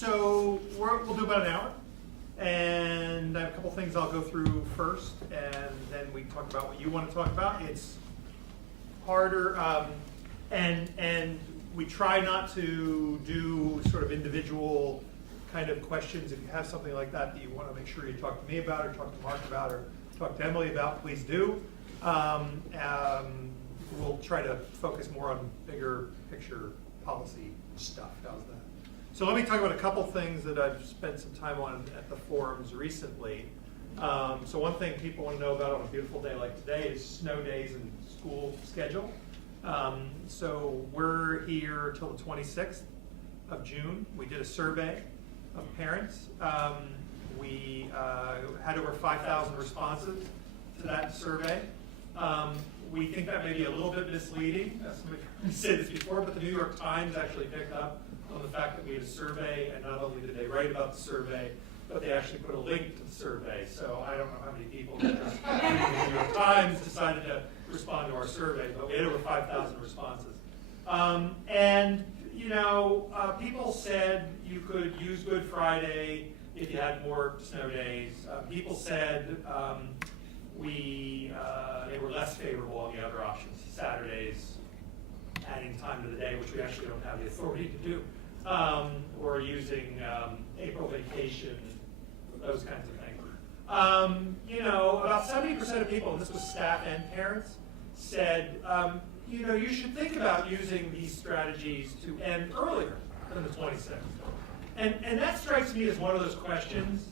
So we'll do about an hour, and I have a couple things I'll go through first, and then we talk about what you want to talk about. It's harder, and we try not to do sort of individual kind of questions. If you have something like that that you want to make sure you talk to me about, or talk to Mark about, or talk to Emily about, please do. We'll try to focus more on bigger picture policy stuff. How's that? So let me talk about a couple things that I've spent some time on at the forums recently. So one thing people want to know about on a beautiful day like today is snow days and school schedule. So we're here till the 26th of June. We did a survey of parents. We had over 5,000 responses to that survey. We think that may be a little bit misleading. Somebody said this before, but the New York Times actually picked up on the fact that we had a survey, and not only did they write about the survey, but they actually put a link to the survey. So I don't know how many people in the New York Times decided to respond to our survey, but we had over 5,000 responses. And you know, people said you could use Good Friday if you had more snow days. People said they were less favorable on the other options, Saturdays, adding time to the day, which we actually don't have the authority to do, or using April vacation, those kinds of things. You know, about 70% of people, and this was staff and parents, said, you know, you should think about using these strategies to end earlier than the 26th. And that strikes me as one of those questions.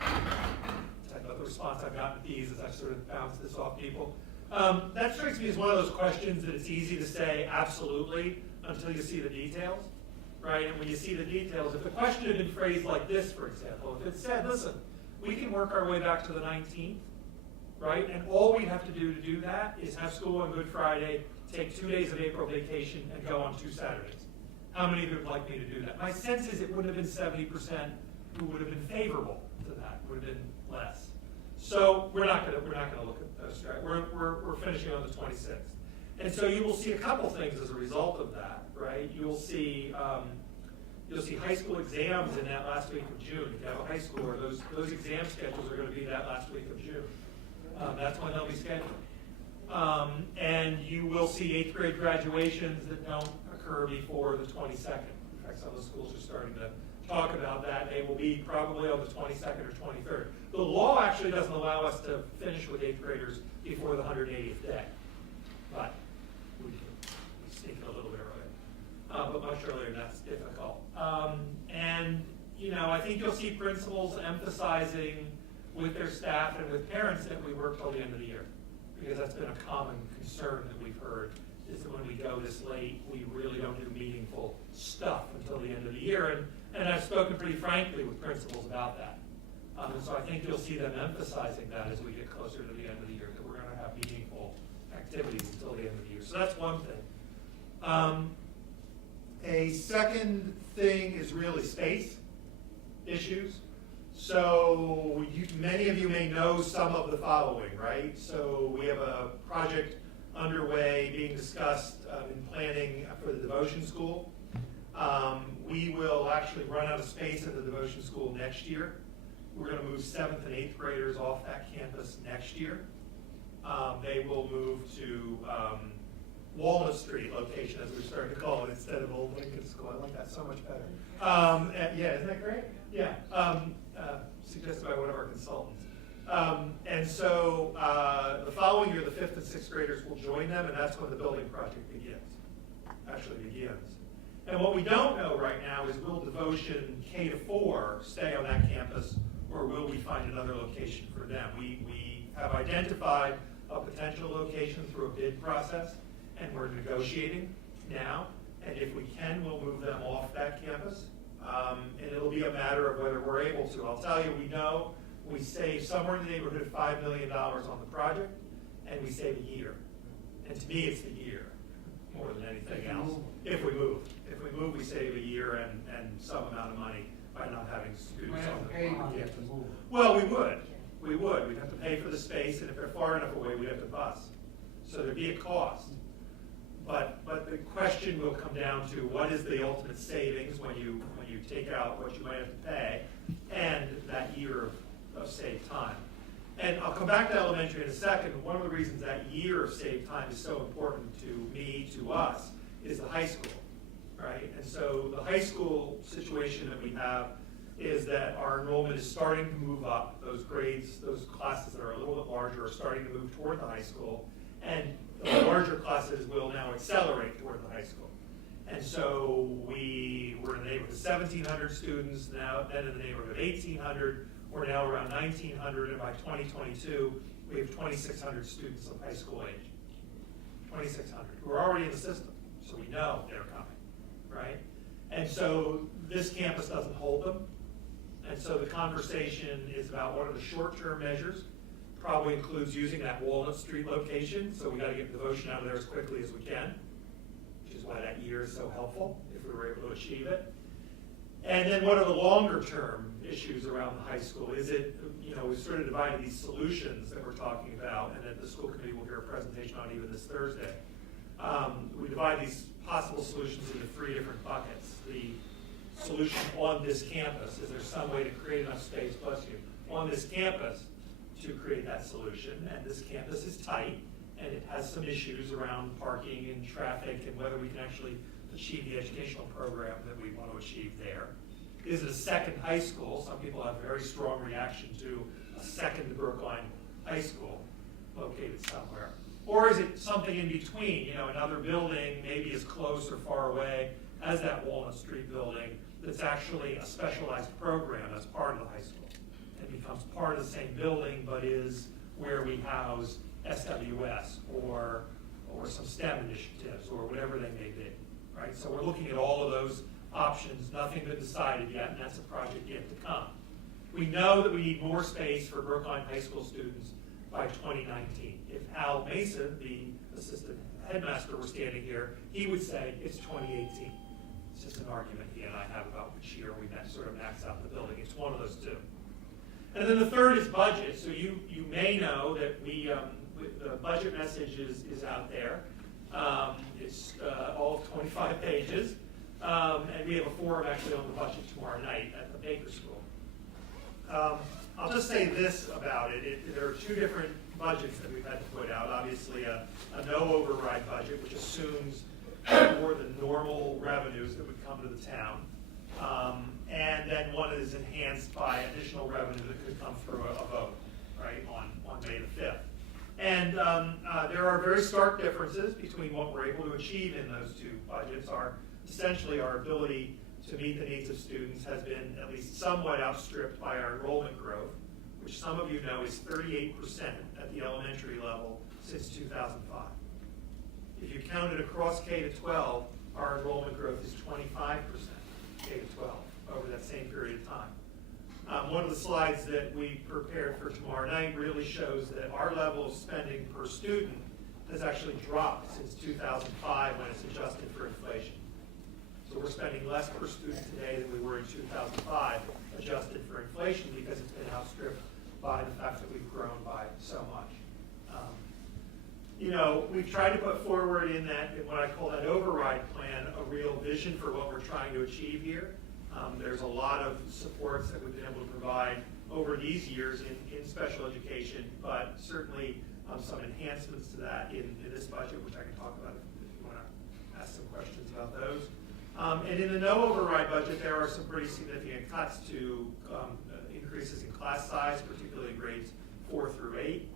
Talk about the response I've gotten to these as I've sort of bounced this off people. That strikes me as one of those questions that it's easy to say absolutely until you see the details, right? And when you see the details, if the question had been phrased like this, for example, if it said, listen, we can work our way back to the 19th, right? And all we'd have to do that is have school on Good Friday, take 2 days of April vacation, and go on 2 Saturdays. How many of you would like me to do that? My sense is it would have been 70% who would have been favorable to that. Would have been less. So we're not going to look at those. Right? We're finishing on the 26th, and so you will see a couple things as a result of that. Right? You'll see high school exams in that last week of June. If you have a high schooler, those exam schedules are going to be that last week of June. That's when they'll be scheduled. And you will see 8th grade graduations that don't occur before the 22nd. In fact, some of the schools are starting to talk about that. They will be probably on the 22nd or 23rd. The law actually doesn't allow us to finish with 8th graders before the 180th day, but we sneak it a little bit earlier. But much earlier, that's difficult. And you know, I think you'll see principals emphasizing with their staff and with parents that we work till the end of the year, because that's been a common concern that we've heard, is that when we go this late, we really don't do meaningful stuff until the end of the year. And I've spoken pretty frankly with principals about that. And so I think you'll see them emphasizing that as we get closer to the end of the year, that we're going to have meaningful activities until the end of the year. So that's one thing. A second thing is really space issues. So many of you may know some of the following, right? So we have a project underway being discussed in planning for the devotion school. We will actually run out of space at the devotion school next year. We're going to move 7th and 8th graders off that campus next year. They will move to Walnut Street location, as we're starting to call it, instead of Old Lincoln School. I like that so much better. Yeah, isn't that great? Yeah, suggested by one of our consultants. And so the following year, the 5th and 6th graders will join them, and that's when the building project actually begins. And what we don't know right now is, will devotion K to 4 stay on that campus, or will we find another location for them? We have identified a potential location through a bid process, and we're negotiating now. And if we can, we'll move them off that campus. And it'll be a matter of whether we're able to. I'll tell you, we know we save somewhere in the neighborhood of $5 million on the project, and we save a year. And to me, it's the year more than anything else. If we move. If we move, we save a year and some amount of money by not having students on the campus. Well, we would. We would. We'd have to pay for the space, and if they're far enough away, we'd have to bus. So there'd be a cost. But the question will come down to what is the ultimate savings when you take out what you might have to pay and that year of saved time. And I'll come back to elementary in a second. One of the reasons that year of saved time is so important to me, to us, is the high school, right? And so the high school situation that we have is that our enrollment is starting to move up. Those grades, those classes that are a little bit larger are starting to move toward the high school. And the larger classes will now accelerate toward the high school. And so we were in the neighborhood of 1,700 students, now then in the neighborhood of 1,800. We're now around 1,900, and by 2022, we have 2,600 students of high school age. 2,600 who are already in the system, so we know they're coming, right? And so this campus doesn't hold them. And so the conversation is about what are the short-term measures. Probably includes using that Walnut Street location, so we got to get devotion out of there as quickly as we can, which is why that year is so helpful, if we were able to achieve it. And then what are the longer-term issues around the high school? Is it, we've sort of divided these solutions that we're talking about, and that the school committee will hear a presentation on even this Thursday. We divide these possible solutions into 3 different buckets. The solution on this campus, is there some way to create enough space, bless you, on this campus to create that solution? And this campus is tight, and it has some issues around parking and traffic and whether we can actually achieve the educational program that we want to achieve there. Is it a second high school? Some people have a very strong reaction to a second Brookline high school located somewhere. Or is it something in between, another building maybe as close or far away as that Walnut Street building that's actually a specialized program as part of the high school. It becomes part of the same building, but is where we house SWS or some STEM initiatives or whatever they may be, right? So we're looking at all of those options, nothing been decided yet, and that's a project yet to come. We know that we need more space for Brookline High School students by 2019. If Al Mason, the assistant headmaster, were standing here, he would say it's 2018. It's just an argument he and I have about which year we sort of max out the building. It's one of those two. And then the third is budget. So you may know that the budget message is out there. It's all 25 pages. And we have a forum actually on the budget tomorrow night at the Baker School. I'll just say this about it. There are 2 different budgets that we've had to put out. Obviously, a no override budget, which assumes more than normal revenues that would come to the town. And then one that is enhanced by additional revenue that could come through a vote, right, on May the 5th. And there are very stark differences between what we're able to achieve in those 2 budgets. Essentially, our ability to meet the needs of students has been at least somewhat outstripped by our enrollment growth, which some of you know is 38% at the elementary level since 2005. If you count it across K to 12, our enrollment growth is 25% K to 12 over that same period of time. One of the slides that we prepared for tomorrow night really shows that our level of spending per student has actually dropped since 2005 when it's adjusted for inflation. So we're spending less per student today than we were in 2005, adjusted for inflation, because it's been outstripped by the fact that we've grown by so much. We've tried to put forward in what I call that override plan, a real vision for what we're trying to achieve here. There's a lot of supports that we've been able to provide over these years in special education, but certainly some enhancements to that in this budget, which I can talk about if you want to ask some questions about those. And in the no override budget, there are some pretty significant cuts to increases in class size, particularly grades 4 through 8.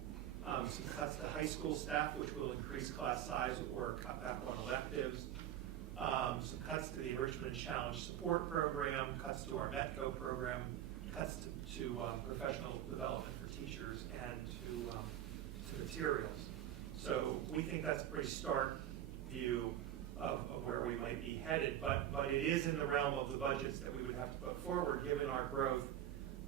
Some cuts to high school staff, which will increase class size or cut back on electives. Some cuts to the Enrichment and Challenge Support Program, cuts to our METCO program, cuts to professional development for teachers, and to materials. So we think that's a pretty stark view of where we might be headed, but it is in the realm of the budgets that we would have to put forward given our growth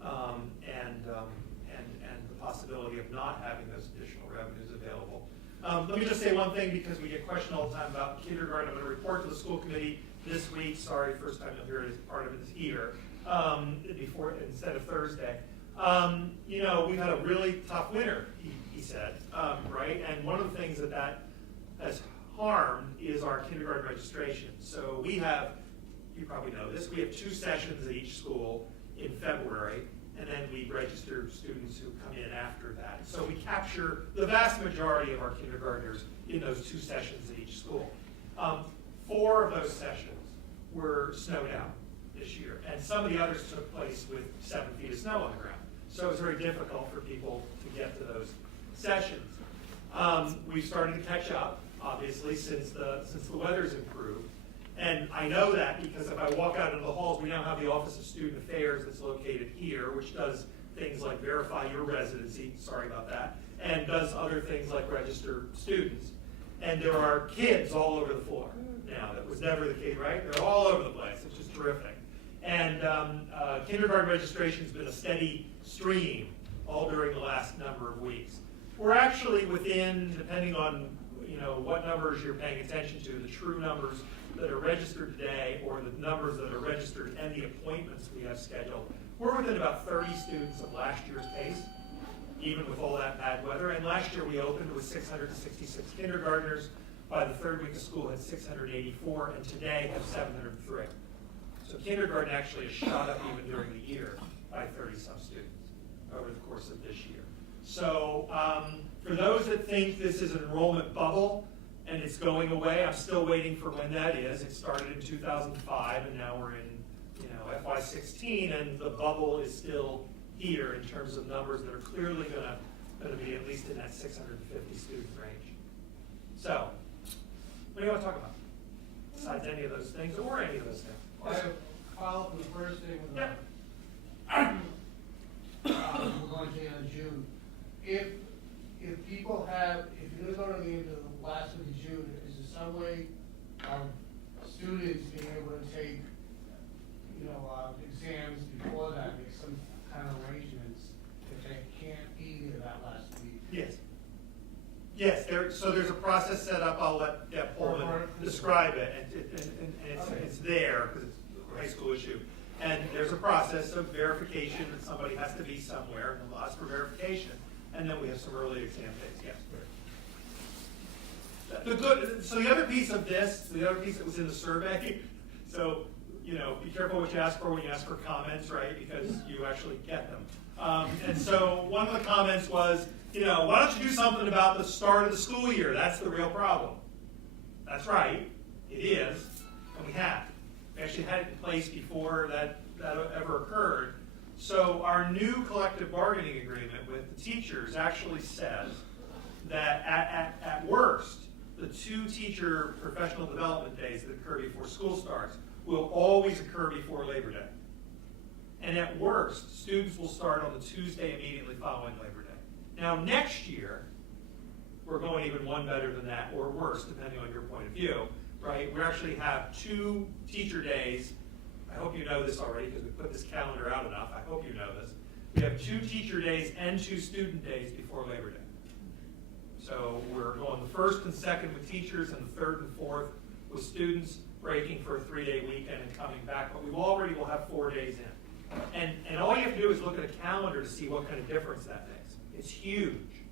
and the possibility of not having those additional revenues available. Let me just say one thing, because we get questioned all the time about kindergarten. I'm going to report to the school committee this week. Sorry, first time you'll hear it, as part of it is here, instead of Thursday. We've had a really tough winter, he said, right? And one of the things that has harmed is our kindergarten registration. So we have, you probably know this, we have 2 sessions at each school in February, and then we register students who come in after that. So we capture the vast majority of our kindergartners in those 2 sessions at each school. 4 of those sessions were snowed out this year, and some of the others took place with 7 feet of snow on the ground. So it was very difficult for people to get to those sessions. We've started to catch up, obviously, since the weather's improved. And I know that because if I walk out into the halls, we now have the Office of Student Affairs that's located here, which does things like verify your residency, sorry about that, and does other things like register students. And there are kids all over the floor now. That was never the case, right? They're all over the place. It's just terrific. And kindergarten registration's been a steady stream all during the last number of weeks. We're actually within, depending on what numbers you're paying attention to, the true numbers that are registered today or the numbers that are registered and the appointments we have scheduled, we're within about 30 students of last year's pace, even with all that bad weather. And last year we opened with 666 kindergartners. By the 3rd week of school had 684, and today have 703. So kindergarten actually has shot up even during the year by 30-some students over the course of this year. So for those that think this is an enrollment bubble and it's going away, I'm still waiting for when that is. It started in 2005, and now we're in FY16, and the bubble is still here in terms of numbers that are clearly going to be at least in that 650 student range. So, what do you want to talk about? Besides any of those things, or any of those things? Well, I follow up with the first thing with Yep. we're going to in June. If you're going to go to the end of the last week of June, is there some way of students being able to take, exams before that, make some kind of arrangements if they can't be there that last week? Yes. Yes, so there's a process set up. I'll let Pullman describe it, and it's there because it's a high school issue. And there's a process of verification that somebody has to be somewhere, and they'll ask for verification. And then we have some early exam days, yes. So the other piece of this, the other piece that was in the survey, so, be careful what you ask for when you ask for comments, right? Because you actually get them. And so one of the comments was, why don't you do something about the start of the school year? That's the real problem. That's right, it is, and we have. We actually had it in place before that ever occurred. So our new collective bargaining agreement with the teachers actually says that at worst, the 2 teacher professional development days that occur before school starts will always occur before Labor Day. And at worst, students will start on the Tuesday immediately following Labor Day. Now next year, we're going even one better than that, or worse, depending on your point of view, right? We actually have 2 teacher days. I hope you know this already because we put this calendar out enough. I hope you know this. We have 2 teacher days and 2 student days before Labor Day. So we're going the 1st and 2nd with teachers and the 3rd and 4th with students, breaking for a 3-day weekend and coming back. But we already will have 4 days in. And all you have to do is look at a calendar to see what kind of difference that makes. It's huge,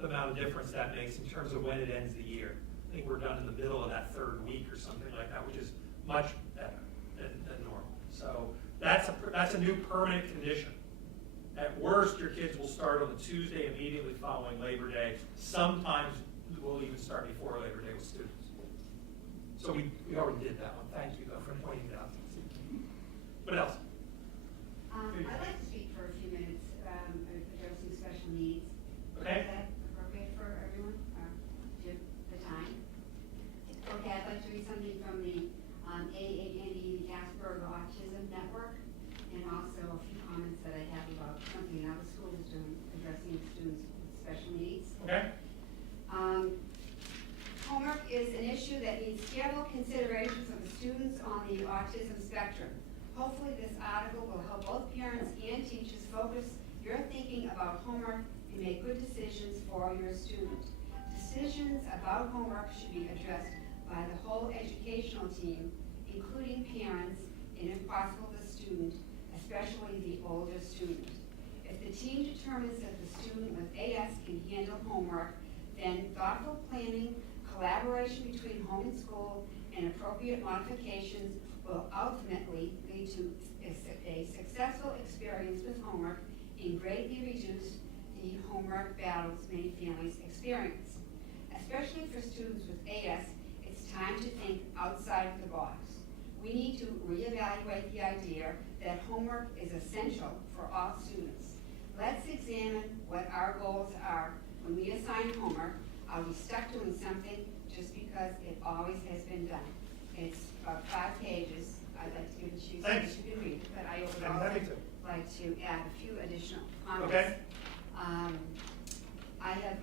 the amount of difference that makes in terms of when it ends the year. I think we're done in the middle of that 3rd week or something like that, which is much better than normal. So that's a new permanent condition. At worst, your kids will start on the Tuesday immediately following Labor Day. Sometimes we'll even start before Labor Day with students. So we already did that one. Thank you, though, for pointing it out. What else? I'd like to speak for a few minutes addressing special needs. Okay. Is that appropriate for everyone? Do you have the time? Okay, I'd like to read something from the Andy Asperger Autism Network, and also a few comments that I have about something our school is doing addressing students with special needs. Okay. Homework is an issue that needs careful considerations of the students on the autism spectrum. Hopefully this article will help both parents and teachers focus your thinking about homework and make good decisions for your student. Decisions about homework should be addressed by the whole educational team, including parents, and if possible the student, especially the older student. If the team determines that the student with AS can handle homework, then thoughtful planning, Collaboration between home and school and appropriate modifications will ultimately lead to a successful experience with homework and greatly reduce the homework battles many families experience. Especially for students with AS, it's time to think outside of the box. We need to reevaluate the idea that homework is essential for all students. Let's examine what our goals are when we assign homework. Are we stuck doing something just because it always has been done? It's about 5 pages. I'd like to give it to you so that Thanks. you can read it, but I would I'm happy also to. like to add a few additional comments. Okay. I have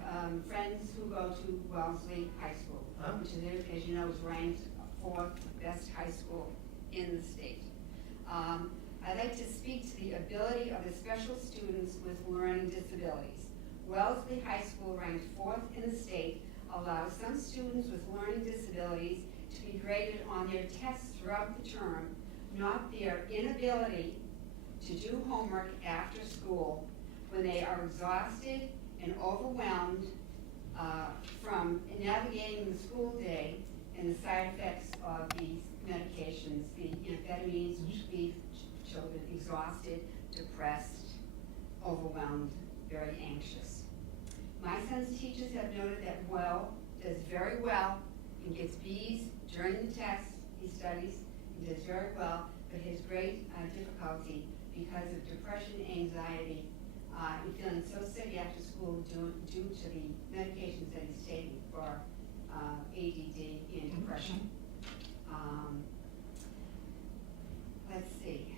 friends who go to Wellesley High School, which is, as you know, is ranked 4th best high school in the state. I'd like to speak to the ability of the special students with learning disabilities. Wellesley High School, ranked 4th in the state, allows some students with learning disabilities to be graded on their tests throughout the term, not their inability to do homework after school when they are exhausted and overwhelmed from navigating the school day and the side effects of these medications, the amphetamines, which leave children exhausted, depressed, overwhelmed, very anxious. My son's teachers have noted that Will does very well and gets B's during the test. He studies and does very well, but has great difficulty because of depression, anxiety, and feeling so sick after school due to the medications that he's taking for ADD and depression. Let's see.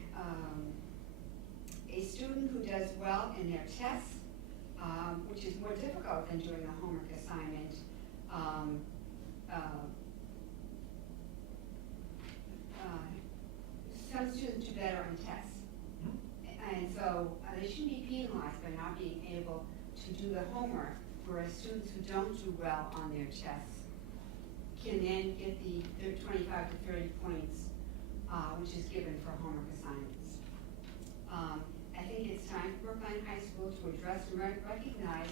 A student who does well in their tests, which is more difficult than doing a homework assignment, some students do better on tests. And so they shouldn't be penalized by not being able to do the homework, whereas students who don't do well on their tests can then get their 25 to 30 points, which is given for homework assignments. I think it's time for Brookline High School to address and recognize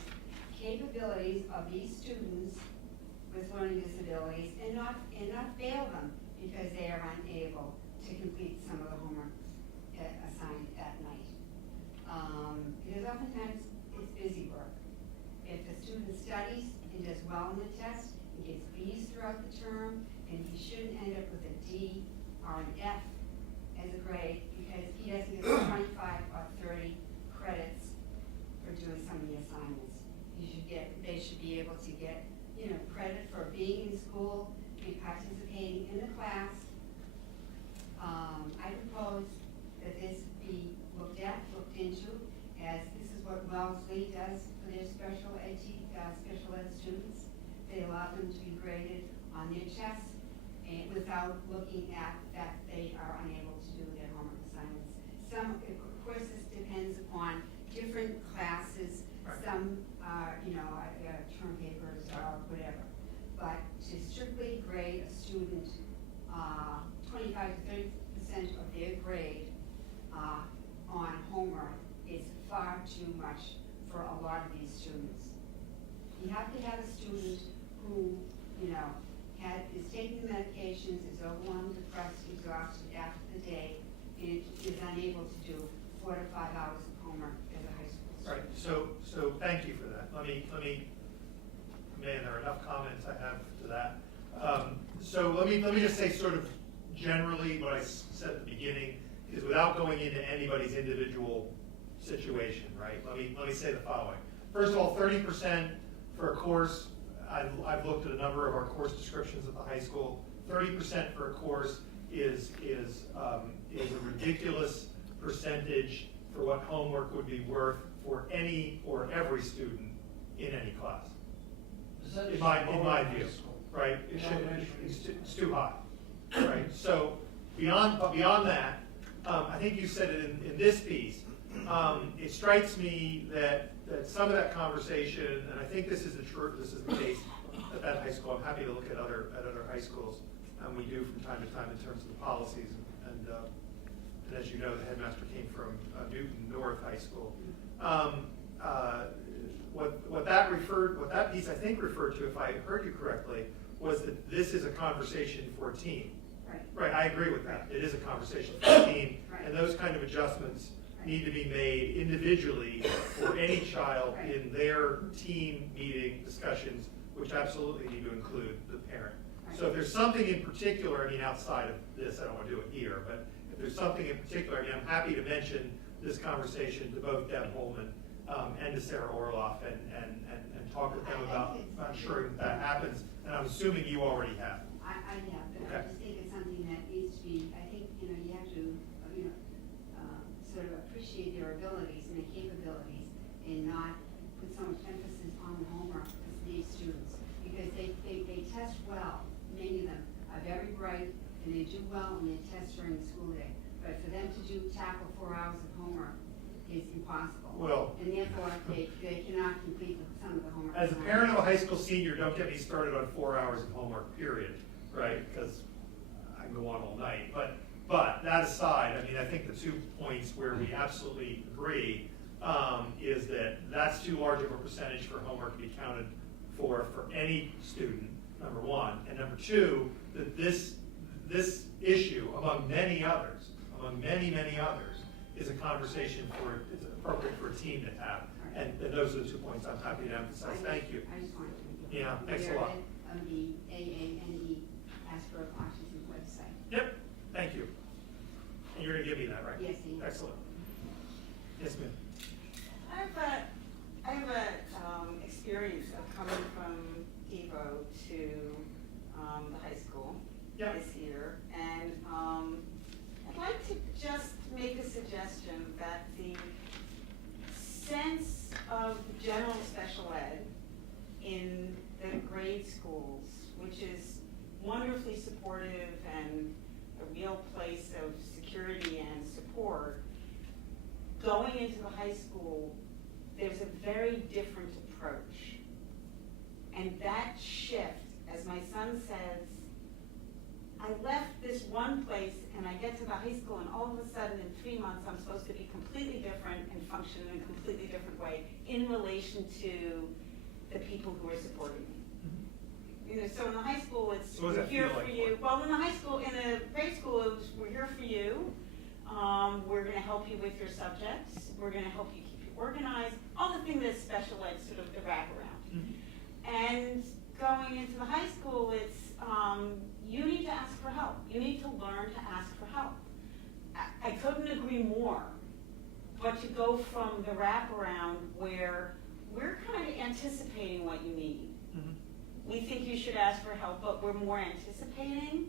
capabilities of these students with learning disabilities and not fail them because they are unable to complete some of the homework assigned at night. Because oftentimes it's busy work. If the student studies and does well in the test and gets B's throughout the term, and he shouldn't end up with a D or an F as a grade because he doesn't get 25 or 30 credits for doing some of the assignments. They should be able to get, credit for being in school and participating in the class. I propose that this be looked into, as this is what Wellesley does for their special ed students. They allow them to be graded on their tests and without looking at that they are unable to do their homework assignments. Of course, this depends upon different classes. Right. Some are, term papers or whatever. But to strictly grade a student 25 to 30% of their grade on homework is far too much for a lot of these students. You have to have a student who, is taking the medications, is overwhelmed, depressed, exhausted after the day, and is unable to do 4 to 5 hours of homework as a high school student. Right, so thank you for that. There are enough comments I have to that. So let me just say sort of generally what I said at the beginning is without going into anybody's individual situation, right? Let me say the following. First of all, 30% for a course, I've looked at a number of our course descriptions at the high school. 30% for a course is a ridiculous percentage for what homework would be worth for any or every student in any class. In my view, right? It's too high, right? So beyond that, I think you said it in this piece. It strikes me that some of that conversation, and I think this is the case at that high school. I'm happy to look at other high schools, and we do from time to time in terms of the policies. And as you know, the headmaster came from Newton North High School. What that piece I think referred to, if I heard you correctly, was that this is a conversation for a team. Right. Right, I agree with that. It is a conversation for a team, Right. and those kind of adjustments Right. need to be made individually for any child Right. in their team meeting discussions, which absolutely need to include the parent. Right. So if there's something in particular, I mean, outside of this, I don't want to do it here, but if there's something in particular, I mean, I'm happy to mention this conversation to both Deb Holman and to Sarah Orloff and talk with them about ensuring that happens. And I'm assuming you already have. I have, but Okay. I just think it's something that needs to be, I think, you have to, sort of appreciate their abilities and their capabilities and not put so much emphasis on the homework of these students. Because they test well, many of them are very bright and they do well when they test during the school day. But for them to tackle 4 hours of homework is impossible. Well- And therefore, they cannot complete some of the homework. As a parent of a high school senior, don't get me started on 4 hours of homework, period, right? Because I can go on all night. But that aside, I mean, I think the 2 points where we absolutely agree is that that's too large of a percentage for homework to be counted for any student, number one. And number two, that this issue, among many others, is a conversation it's appropriate for a team to have. And those are the 2 points I'm happy to emphasize. Thank you. I just wanted to. Yeah, thanks a lot. Of the AAND Asper Autism website. Yep, thank you. And you're gonna give me that, right? Yes, he is. Excellent. Yes, ma'am. I have a experience of coming from Evo to the high school Yeah. this year, and I'd like to just make a suggestion that the sense of general special ed in the grade schools, which is wonderfully supportive and a real place of security and support, going into the high school, there's a very different approach. And that shift, as my son says, I left this one place and I get to the high school and all of a sudden in 3 months I'm supposed to be completely different and function in a completely different way in relation to the people who are supporting me. So in the high school, it's So what does we're that here feel for like? you. Well, in the high school, in the grade school, it was we're here for you. We're going to help you with your subjects. We're going to help you keep you organized. All the things that special ed sort of the wraparound. And going into the high school, it's you need to ask for help. You need to learn to ask for help. I couldn't agree more. But to go from the wraparound where we're kind of anticipating what you need. We think you should ask for help, but we're more anticipating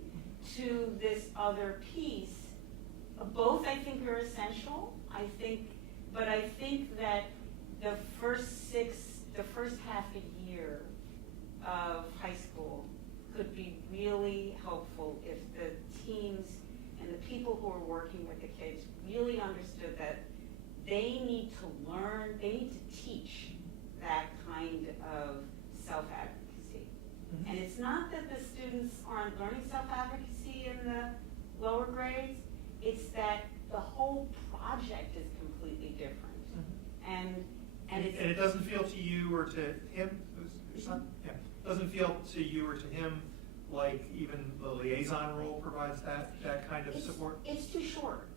to this other piece. Both, I think, are essential. But I think that the first half a year of high school could be really helpful if the teams and the people who are working with the kids really understood that they need to learn, they need to teach that kind of self-advocacy. And it's not that the students aren't learning self-advocacy in the lower grades, it's that the whole project is completely different. And it doesn't feel to you or to him, your son? Yeah. Doesn't feel to you or to him like even the liaison role provides that kind of support? It's too short.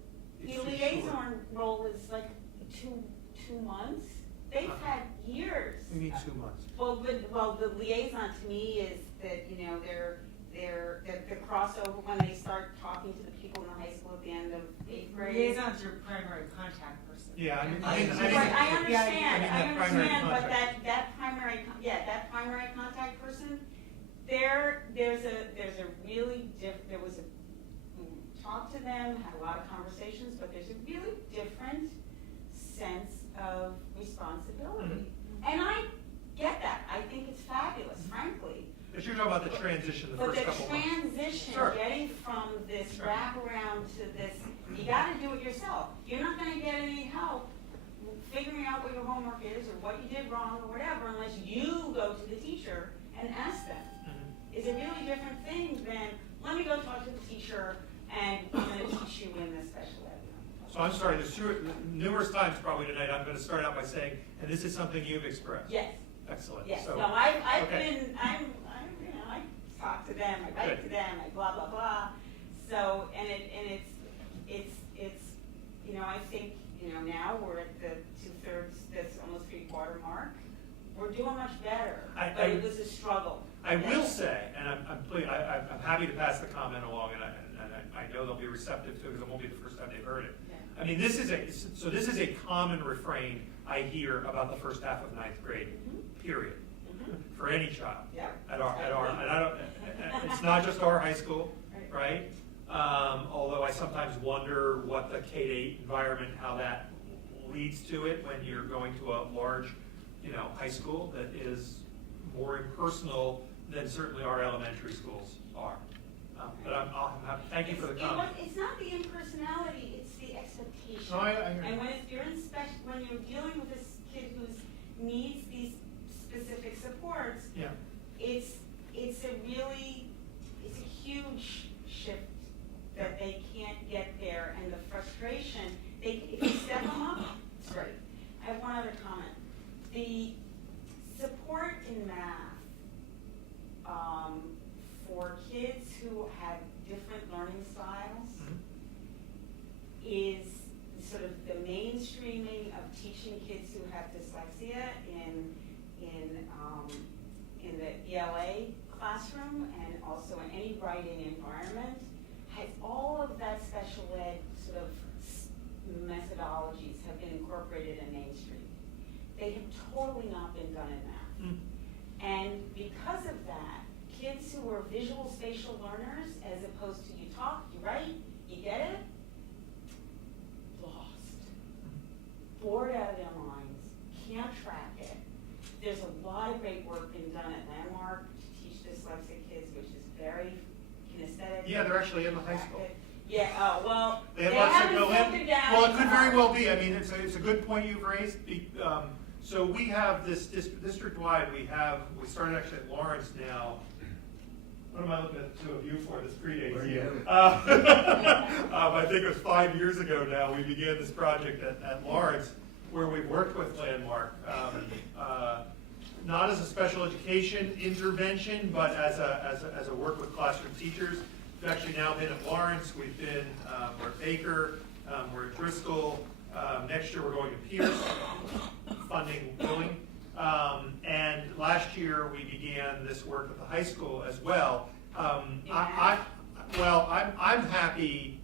It's The too liaison short. role is like two months. They've had years. We need 2 months. Well, the liaison to me is that, they're the crossover when they start talking to the people in the high school at the end of 8th grade. Liaison's your primary contact person. Yeah, I mean, Right, I understand, that primary but contact. that primary contact person, there was a, we talked to them, had a lot of conversations, but there's a really different sense of responsibility. And I get that, I think it's fabulous, frankly. But you're talking about the transition the But first the couple months. transition, Sure. getting from this Sure. wraparound to this, you gotta do it yourself. You're not gonna get any help figuring out what your homework is or what you did wrong or whatever unless you go to the teacher and ask them. Is a really different thing than, let me go talk to the teacher and I'm gonna teach you in the special ed. So I'm sorry, there's numerous times probably tonight, I'm gonna start out by saying, and this is something you've expressed. Yes, Excellent. yes. So- No, I've okay. been, I now, we're at the 2/3, that's almost 3/4 mark. We're doing much better, but it was a struggle. I will say, and I'm happy to pass the comment along, and I know they'll be receptive to it, because it won't be the first time they've heard it. Yeah. I mean, this is a common refrain I hear about the first half of ninth grade, period, for any child. Yeah. And I don't, it's not just our high school, right? Although I sometimes wonder what the K-8 environment, how that leads to it when you're going to a large, high school that is more impersonal than certainly our elementary schools are. But I'm happy. Thank you for the comment. It's not the impersonality, it's the expectation. No, I hear you. And when you're dealing with this kid who needs these specific supports, Yeah. it's a huge shift that they can't get there, and the frustration, if you step them up, it's great. I have one other comment. The support in math, for kids who have different learning styles is sort of the mainstreaming of teaching kids who have dyslexia in the ELA classroom and also in any writing environment, has all of that special ed sort of methodologies have been incorporated in mainstream. They have totally not been done in math. And because of that, kids who are visual spatial learners, as opposed to you talk, you write, you get it, lost. Bored out of their minds, can't track it. There's a lot of great work being done at Landmark to teach dyslexic kids, which is very kinesthetic. Yeah, they're actually in the high school. Yeah, well, They they have lots of haven't go in. filtered down. Well, it could very well be. I mean, it's a good point you've raised. So we have this district-wide, we started actually at Lawrence now. What am I looking at the two of you for? This predates you. I think it was 5 years ago now, we began this project at Lawrence, where we worked with Landmark. Not as a special education intervention, but as a work with classroom teachers. We've actually now been at Lawrence, we're at Baker, we're at Driscoll. Next year we're going to Pierce, funding willing. And last year we began this work at the high school as well. I'm happy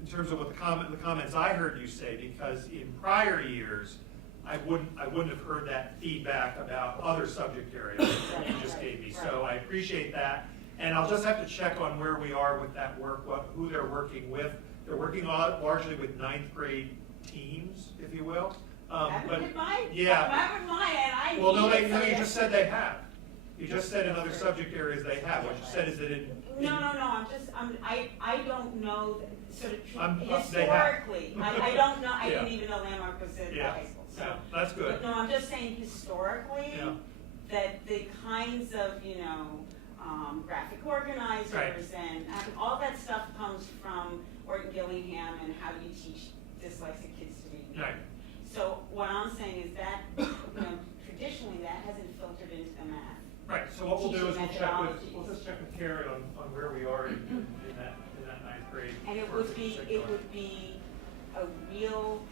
in terms of what the comments I heard you say, because in prior years, I wouldn't have heard that feedback about other subject areas that you just gave me. So I appreciate that. And I'll just have to check on where we are with that work, who they're working with. They're working largely with ninth grade teams, if you will. That would be my end. Well, no, you just said they have. You just said in other subject areas they have. What you said is that No, I don't know, sort of they have. historically, I don't know, I Yeah. didn't even know Landmark was at the Yeah. high school, so. Yeah, that's good. But no, I'm just saying historically, Yeah. that the kinds of, graphic organizers Right. and all that stuff comes from Orton Gillingham and how you teach dyslexic kids to read. Right. So what I'm saying is that, traditionally, that hasn't filtered into the math. Right, so what we'll do is we'll Methodologies. just check with Karen on where we are in that ninth grade. And it work would be, that it you're would be a real,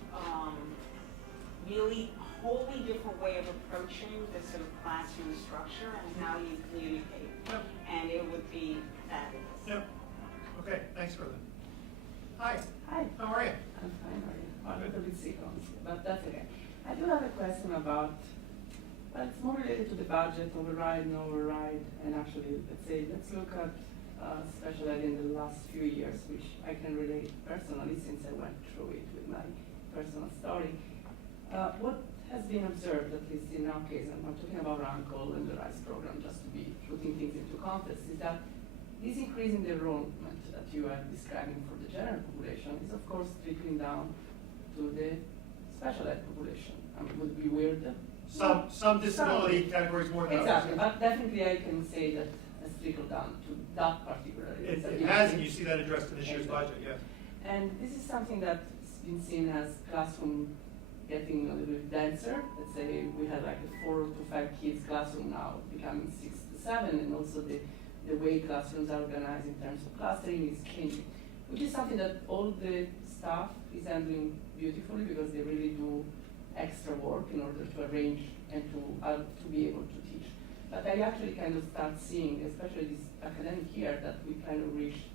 really wholly different way of approaching the sort of classroom structure and how you communicate. Yep. And it would be fabulous. Yep. Okay, thanks for that. Hi, Hi, how are you? I'm fine, how are you? I'm a little bit sick, honestly, but that's okay. I do have a question about, well, it's more related to the budget, override, no override, and actually, let's look at special ed in the last few years, which I can relate personally since I went through it with my personal story. What has been observed, at least in our case, and I'm talking about UNCLE and the RISE program, just to be putting things into context, is that this increase in the enrollment that you are describing for the general population is of course trickling down to the special ed population. It would be weird. Some disability categories more than others. Exactly, but definitely I can say that has trickled down to that particular. It has, and you see that addressed in this year's budget, yeah. And this is something that's been seen as classroom getting a little bit denser. Let's say we had like a 4 to 5 kids classroom now becoming 6 to 7, and also the way classrooms are organized in terms of clustering is changing. which is something that all the staff is handling beautifully because they really do extra work in order to arrange and to be able to teach. But I actually kind of start seeing, especially this academic year, that we kind of reached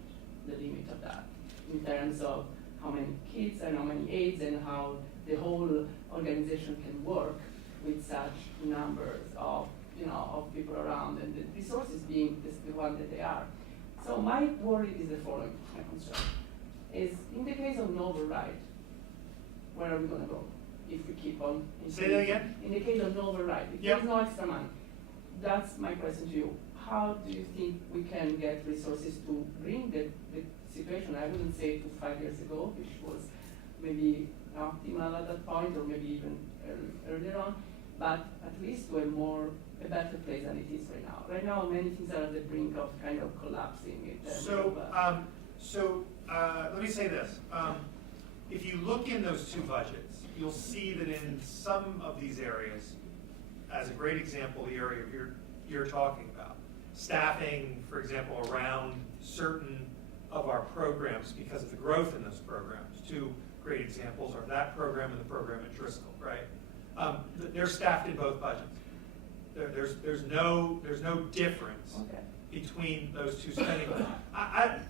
the limit of that in terms of how many kids and how many aides and how the whole organization can work with such numbers of, of people around and the resources being the one that they are. So my worry is the following, my concern, is in the case of no override, where are we gonna go if we keep on? Say that again? In the case of no override, if Yep. there's no extra money, that's my question to you. How do you think we can get resources to bring the situation, I wouldn't say to 5 years ago, which was maybe optimal at that point, or maybe even earlier on, but at least to a better place than it is right now. Right now, many things are at the brink of kind of collapsing. In terms of, Let me say this. If you look in those two budgets, you'll see that in some of these areas, as a great example, the area you're talking about, staffing, for example, around certain of our programs because of the growth in those programs. Two great examples are that program and the program at Driscoll, right? They're staffed in both budgets. There's no difference okay. between those two spending.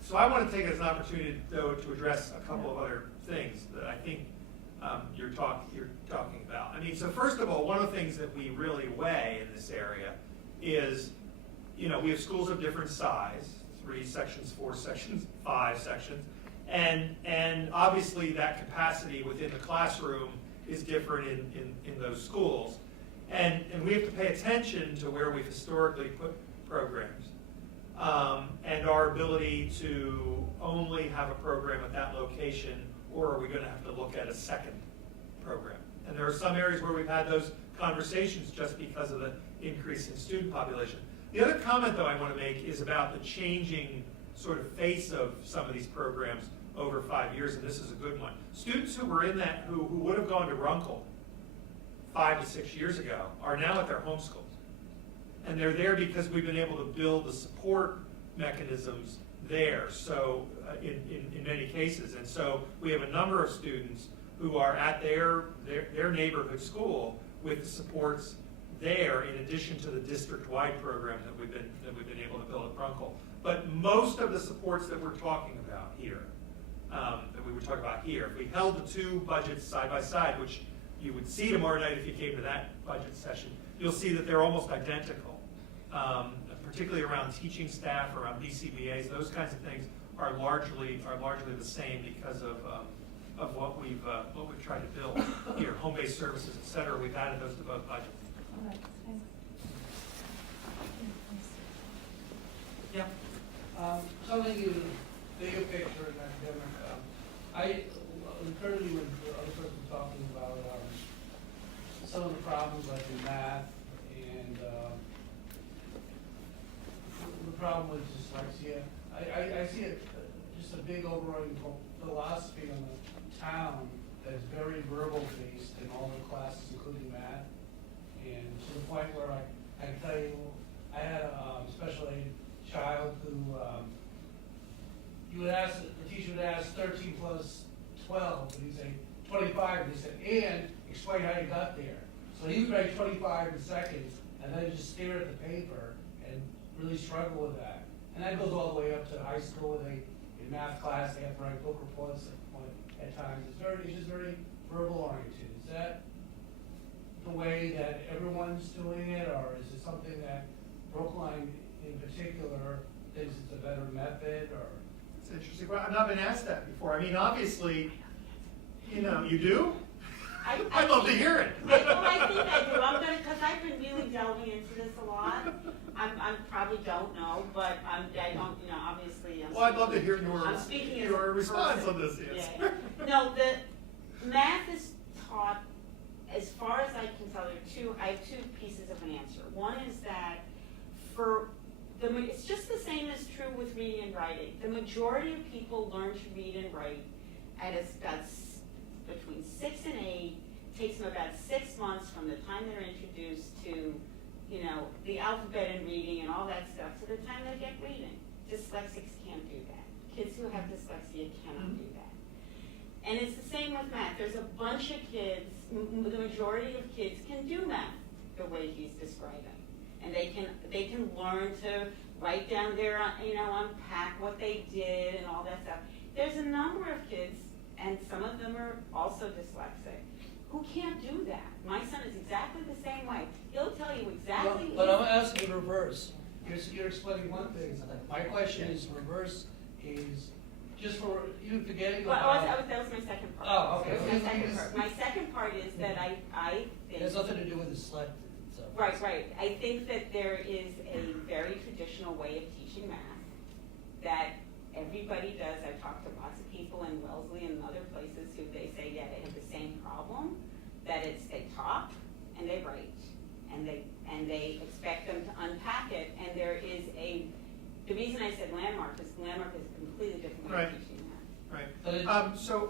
So I want to take it as an opportunity, though, to address a couple of other things that I think you're talking about. I mean, so first of all, one of the things that we really weigh in this area is, we have schools of different size, 3 sections, 4 sections, 5 sections, and obviously that capacity within the classroom is different in those schools. And we have to pay attention to where we've historically put programs and our ability to only have a program at that location, or are we going to have to look at a second program? And there are some areas where we've had those conversations just because of the increase in student population. The other comment, though, I want to make is about the changing sort of face of some of these programs over 5 years, and this is a good one. Students who were in that, who would have gone to Runkle 5 to 6 years ago, are now at their home schools. And they're there because we've been able to build the support mechanisms there, so in many cases. And so we have a number of students who are at their neighborhood school with the supports there, in addition to the district-wide program that we've been able to build at Runkle. But most of the supports that we're talking about here, if we held the two budgets side by side, which you would see tomorrow night if you came to that budget session, you'll see that they're almost identical, particularly around teaching staff, around BCBAs. Those kinds of things are largely the same because of what we've tried to build here, home-based services, et cetera. We've added those to both budgets. All right, thanks. Yeah. Something in the bigger picture in academic, I currently when the other person was talking about some of the problems like in math and the problem with dyslexia. I see it just a big overriding philosophy on the town that's very verbal based in all the classes, including math. And to the point where I can tell you, I had a special ed child who the teacher would ask 13 plus 12, and he'd say 25, and he said, and explain how you got there. So he would write 25 in seconds, and then just stare at the paper and really struggle with that. And that goes all the way up to high school. In math class, they have to write book reports at times. It's just very verbal oriented. Is that the way that everyone's doing it, or is it something that Brookline in particular thinks it's a better method, or? It's interesting. Well, I've not been asked that before. I mean, obviously, you do? I'd love to hear it. I think I do. Because I've been really delving into this a lot. I probably don't know, but I don't, obviously. Well, I'd love to hear I'm speaking as your a response person. on this. Yes. Yeah. No, the math is taught, as far as I can tell, I have two pieces of an answer. One is that it's just the same as true with reading and writing. The majority of people learn to read and write at between 6 and 8. Takes them about 6 months from the time they're introduced to, the alphabet and reading and all that stuff to the time they get reading. Dyslexics can't do that. Kids who have dyslexia cannot do that. And it's the same with math. There's a bunch of kids, the majority of kids can do math the way he's describing. And they can learn to write down their, unpack what they did and all that stuff. There's a number of kids, and some of them are also dyslexic, who can't do that. My son is exactly the same way. He'll tell you exactly. But I'm asking reverse. You're explaining one thing. My question is reverse is just for you forgetting Well, about. that was my second part. Oh, okay. That was my second part. My second part is that I think. It has nothing to do with the select. So. Right. I think that there is a very traditional way of teaching math that everybody does. I've talked to lots of people in Wellesley and other places who they say, yeah, they have the same problem, that it's they talk and they write and they expect them to unpack it, and there is the reason I said landmark is landmark is a completely different way Right. of teaching math. Right. But it- So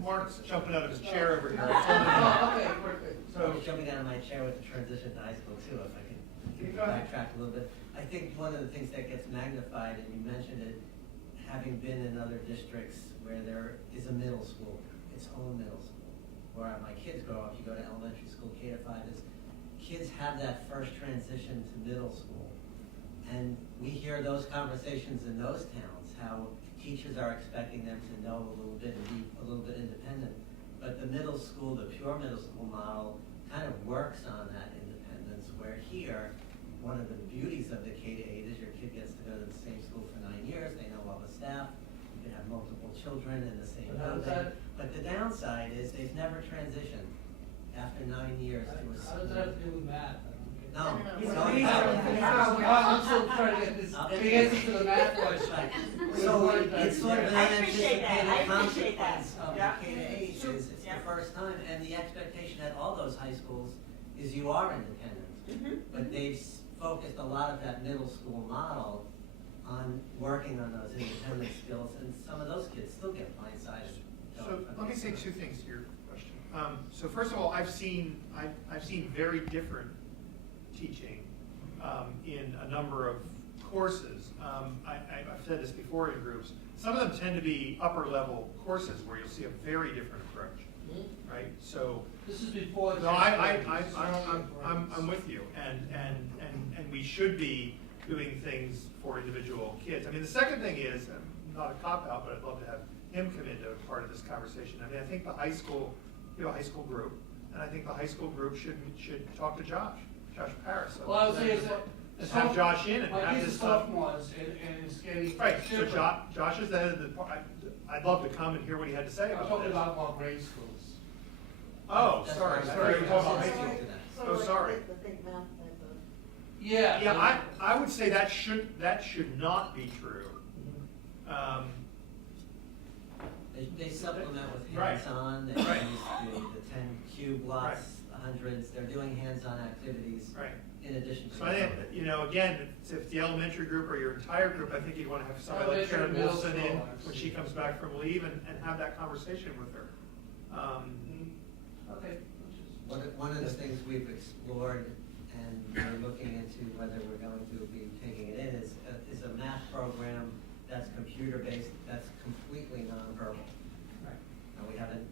Mark's jumping out of his chair over here. Oh, okay, perfect. So I was jumping out of my chair with the transition to high school too, if I can Go ahead. backtrack a little bit. I think one of the things that gets magnified, and you mentioned it, having been in other districts where there is a middle school, its own middle school, where my kids grow up, you go to elementary school, K to 5, is kids have that first transition to middle school. And we hear those conversations in those towns, how teachers are expecting them to know a little bit and be a little bit independent. But the middle school, the pure middle school model kind of works on that independence, where here, one of the beauties of the K to 8 is your kid gets to go to the same school for 9 years, they know all the staff, you can have multiple children in the same The building. downside? But the downside is they've never transitioned after 9 years to a How does that have to do with math? No. It's no, reason. I'm still trying to get this, I'll the get answer this. to the math question. Right. So it's sort of an I appreciate that. I unanticipated appreciate that. consequence of the Yeah. K to 8 is it's Yeah. the first time, and the expectation at all those high schools is you are independent. Mhm. But they've focused a lot of that middle school model on working on those independent skills, and some of those kids still get blindsided. So let me say two things to your question. So first of all, I've seen very different teaching in a number of courses. I've said this before in groups. Some of them tend to be upper level courses where you'll see a very different approach, right? So This is before. the no, I'm with you, and we should be doing things for individual kids. I mean, the second thing is, not a cop-out, but I'd love to have him come into part of this conversation. I mean, I think the high school, a high school group, and I think the high school group should talk to Josh Paris. Well, I would say is that. Just have Josh in and My have kids this are stuff. sophomores and it's getting. Right, so different. Josh is the head of the, I'd love to come and hear what he had to say I'm about talking this. about more grade schools. Oh, That's sorry, I fine. thought you were talking about high Sorry. school. To that. Oh, sorry. The big math type of. Yeah. Yeah, I would say that should not be true. They supplement with Right. hands-on, they Right. use the 10 cube blocks, the hundreds, they're doing hands-on activities Right. in addition to. So I think, again, if it's the elementary group or your entire group, I think you'd want to have somebody like Elementary, Karen middle Wilson in school, when she comes back from leave and have that conversation with her. Okay. One of the things we've explored and we're looking into whether we're going to be taking it in is a math program that's computer-based, that's completely nonverbal. Right. And we haven't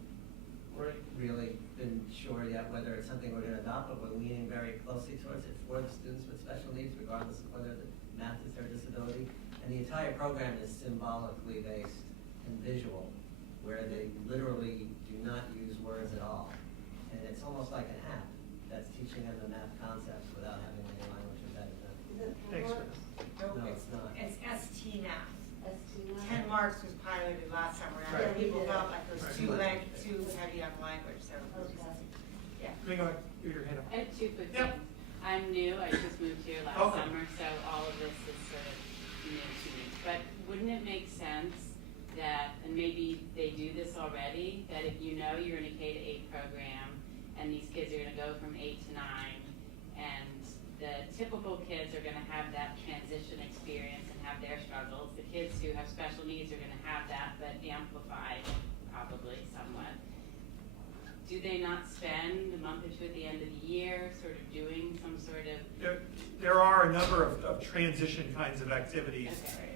Right. really been sure yet whether it's something we're gonna adopt, but we're leaning very closely towards it for the students with special needs, regardless of whether the math is their disability. And the entire program is symbolically based and visual, where they literally do not use words at all. And it's almost like an app that's teaching them the math concepts without having any language embedded in it. Is it Thanks, more Chris. No, it's not. It's ST now. ST now? 10 marks was piloted last summer, and Right. people felt like it was Right. too heavy on language, so. Okay. Yeah. Let me go ahead, give your hand up. I have two quick Yep. things. I'm new, I just moved here last Okay. summer, so all of this is sort of new to me. But wouldn't it make sense that, and maybe they do this already, that if you know you're in a K to 8 program and these kids are gonna go from 8 to 9, and the typical kids are gonna have that transition experience and have their struggles. The kids who have special needs are gonna have that, but amplified probably somewhat. do they not spend a month or two at the end of the year sort of doing some sort of? There are a number of transition kinds of activities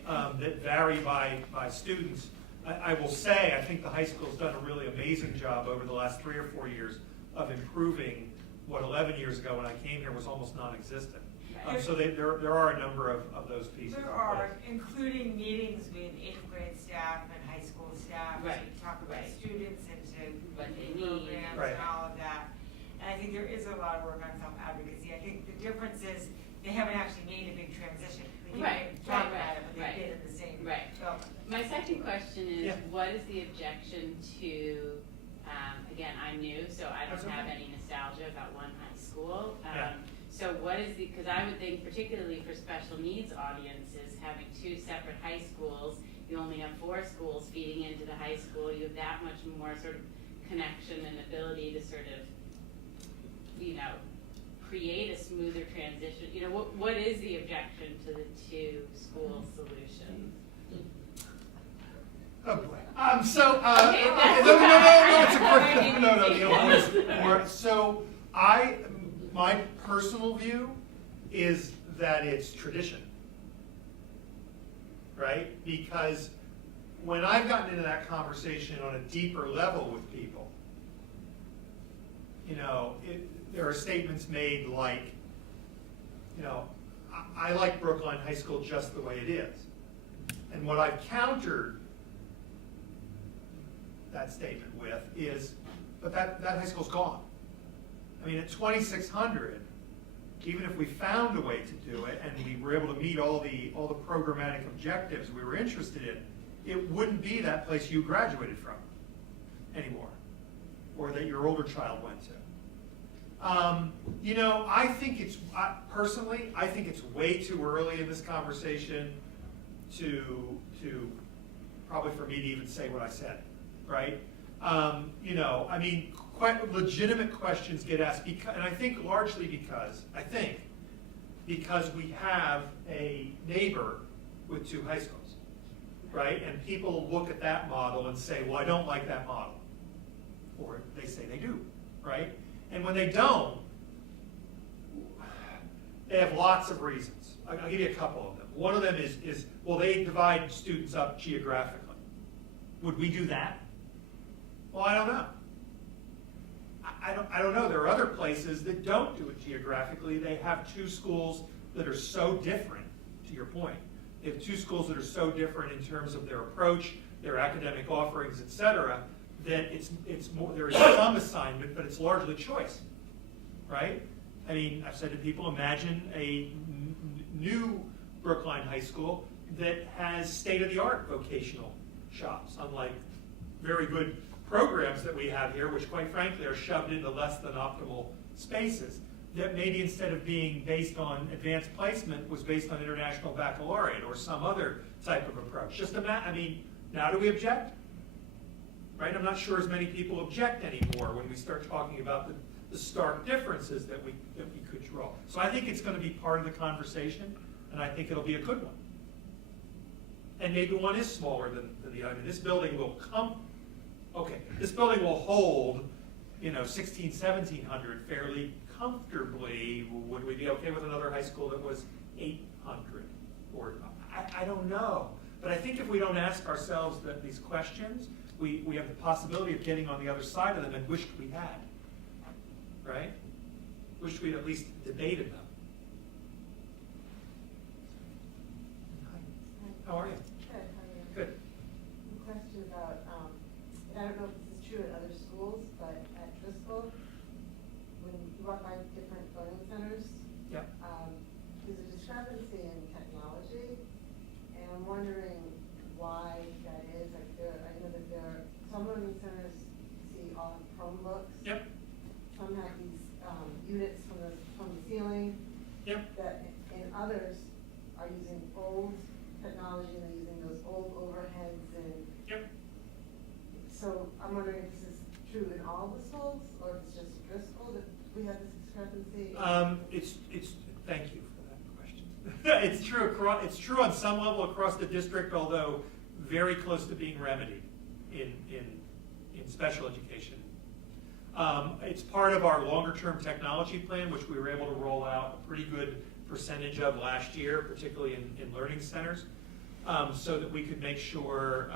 that vary by students. I will say, I think the high school's done a really amazing job over the last 3 or 4 years of improving what 11 years ago when I came here was almost non-existent. So there are a number of those pieces. There are, including meetings with 8th grade staff and high school staff. Right. To talk about Right. students and to What they programs need. Right. and all of that. And I think there is a lot of work on self-advocacy. I think the difference is they haven't actually made a big transition. They Right, didn't talk right, about it, but right. they've been in the same Right. building. My second question is, Yeah. what is the objection to, again, I'm new, so I That's don't have okay. any nostalgia about one high school. Yeah. So what is because I would think particularly for special needs audiences, having 2 separate high schools, you only have 4 schools feeding into the high school, you have that much more sort of connection and ability to sort of, create a smoother transition. What is the objection to the 2 school solution? Oh, boy. Okay, that's No, it's a fine. no. So my personal view is that it's tradition, right? Because when I've gotten into that conversation on a deeper level with people, there are statements made like, I like Brookline High School just the way it is. And what I've countered that statement with is, but that high school's gone. I mean, at 2,600, even if we found a way to do it and we were able to meet all the programmatic objectives we were interested in, it wouldn't be that place you graduated from anymore, or that your older child went to. I think personally, I think it's way too early in this conversation to probably for me to even say what I said, right? Quite legitimate questions get asked, and I think largely because we have a neighbor with 2 high schools, right? And people look at that model and say, well, I don't like that model. Or they say they do, right? And when they don't, they have lots of reasons. I'll give you a couple of them. One of them is well, they divide students up geographically. Would we do that? Well, I don't know. I don't know. There are other places that don't do it geographically. They have 2 schools that are so different, to your point. They have 2 schools that are so different in terms of their approach, their academic offerings, et cetera, that it's more, there is some assignment, but it's largely choice, right? I mean, I've said to people, imagine a new Brookline High School that has state-of-the-art vocational shops, unlike very good programs that we have here, which quite frankly are shoved into less than optimal spaces, that maybe instead of being based on advanced placement was based on international baccalaureate or some other type of approach. Now do we object? Right? I'm not sure as many people object anymore when we start talking about the stark differences that we could draw. So I think it's going to be part of the conversation, and I think it'll be a good one. And maybe one is smaller than the other. This building will this building will hold, 1,600, 1,700 fairly comfortably. Would we be okay with another high school that was 800? Or I don't know. But I think if we don't ask ourselves these questions, we have the possibility of getting on the other side of them and wished we had. Right? Wished we'd at least debated them. How are you? Good, how are you? Good. A question about, I don't know if this is true at other schools, but at Driscoll, when you walk by different learning centers, Yeah. there's a discrepancy in technology, and I'm wondering why that is. Like I know that some learning centers see all have Chromebooks. Yep. Some have these units from the ceiling. Yep. That, and others are using old technology, and they're using those old overheads and. Yep. So I'm wondering if this is true in all the schools, or if it's just Driscoll that we have this discrepancy? Thank you for that question. It's true on some level across the district, although very close to being remedied in special education. It's part of our longer-term technology plan, which we were able to roll out a pretty good percentage of last year, particularly in learning centers, so that we could make sure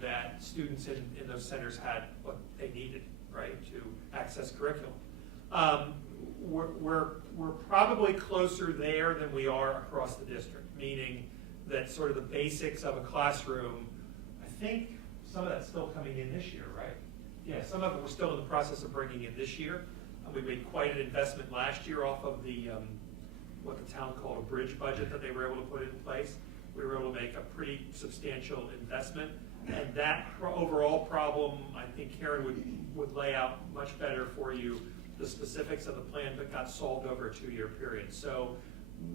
that students in those centers had what they needed, right, to access curriculum. We're probably closer there than we are across the district, meaning that sort of the basics of a classroom, I think some of that's still coming in this year, right? Yeah, some of it we're still in the process of bringing in this year. We made quite an investment last year off of the, what the town called a bridge budget that they were able to put in place. We were able to make a pretty substantial investment. And that overall problem, I think Karen would lay out much better for you the specifics of the plan that got solved over a 2-year period. So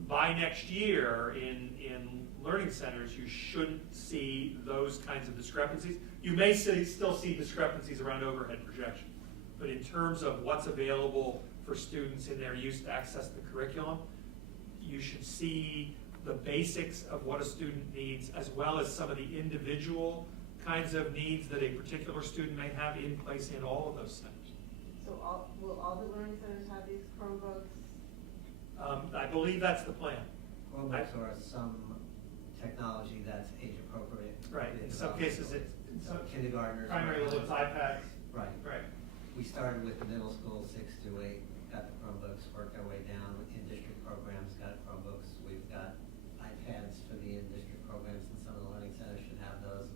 by next year in learning centers, you shouldn't see those kinds of discrepancies. You may still see discrepancies around overhead projection, but in terms of what's available for students in their use to access the curriculum, you should see the basics of what a student needs, as well as some of the individual kinds of needs that a particular student may have in place in all of those centers. So will all the learning centers have these Chromebooks? I believe that's the plan. Chromebooks or some technology that's age appropriate. Right, in some cases it's, in some Kindergartners. primary level it's iPads. Right. Right. We started with the middle school, 6 to 8, got the Chromebooks, worked our way down in district programs, got Chromebooks. We've got iPads for the in-district programs, and some of the learning centers should have those.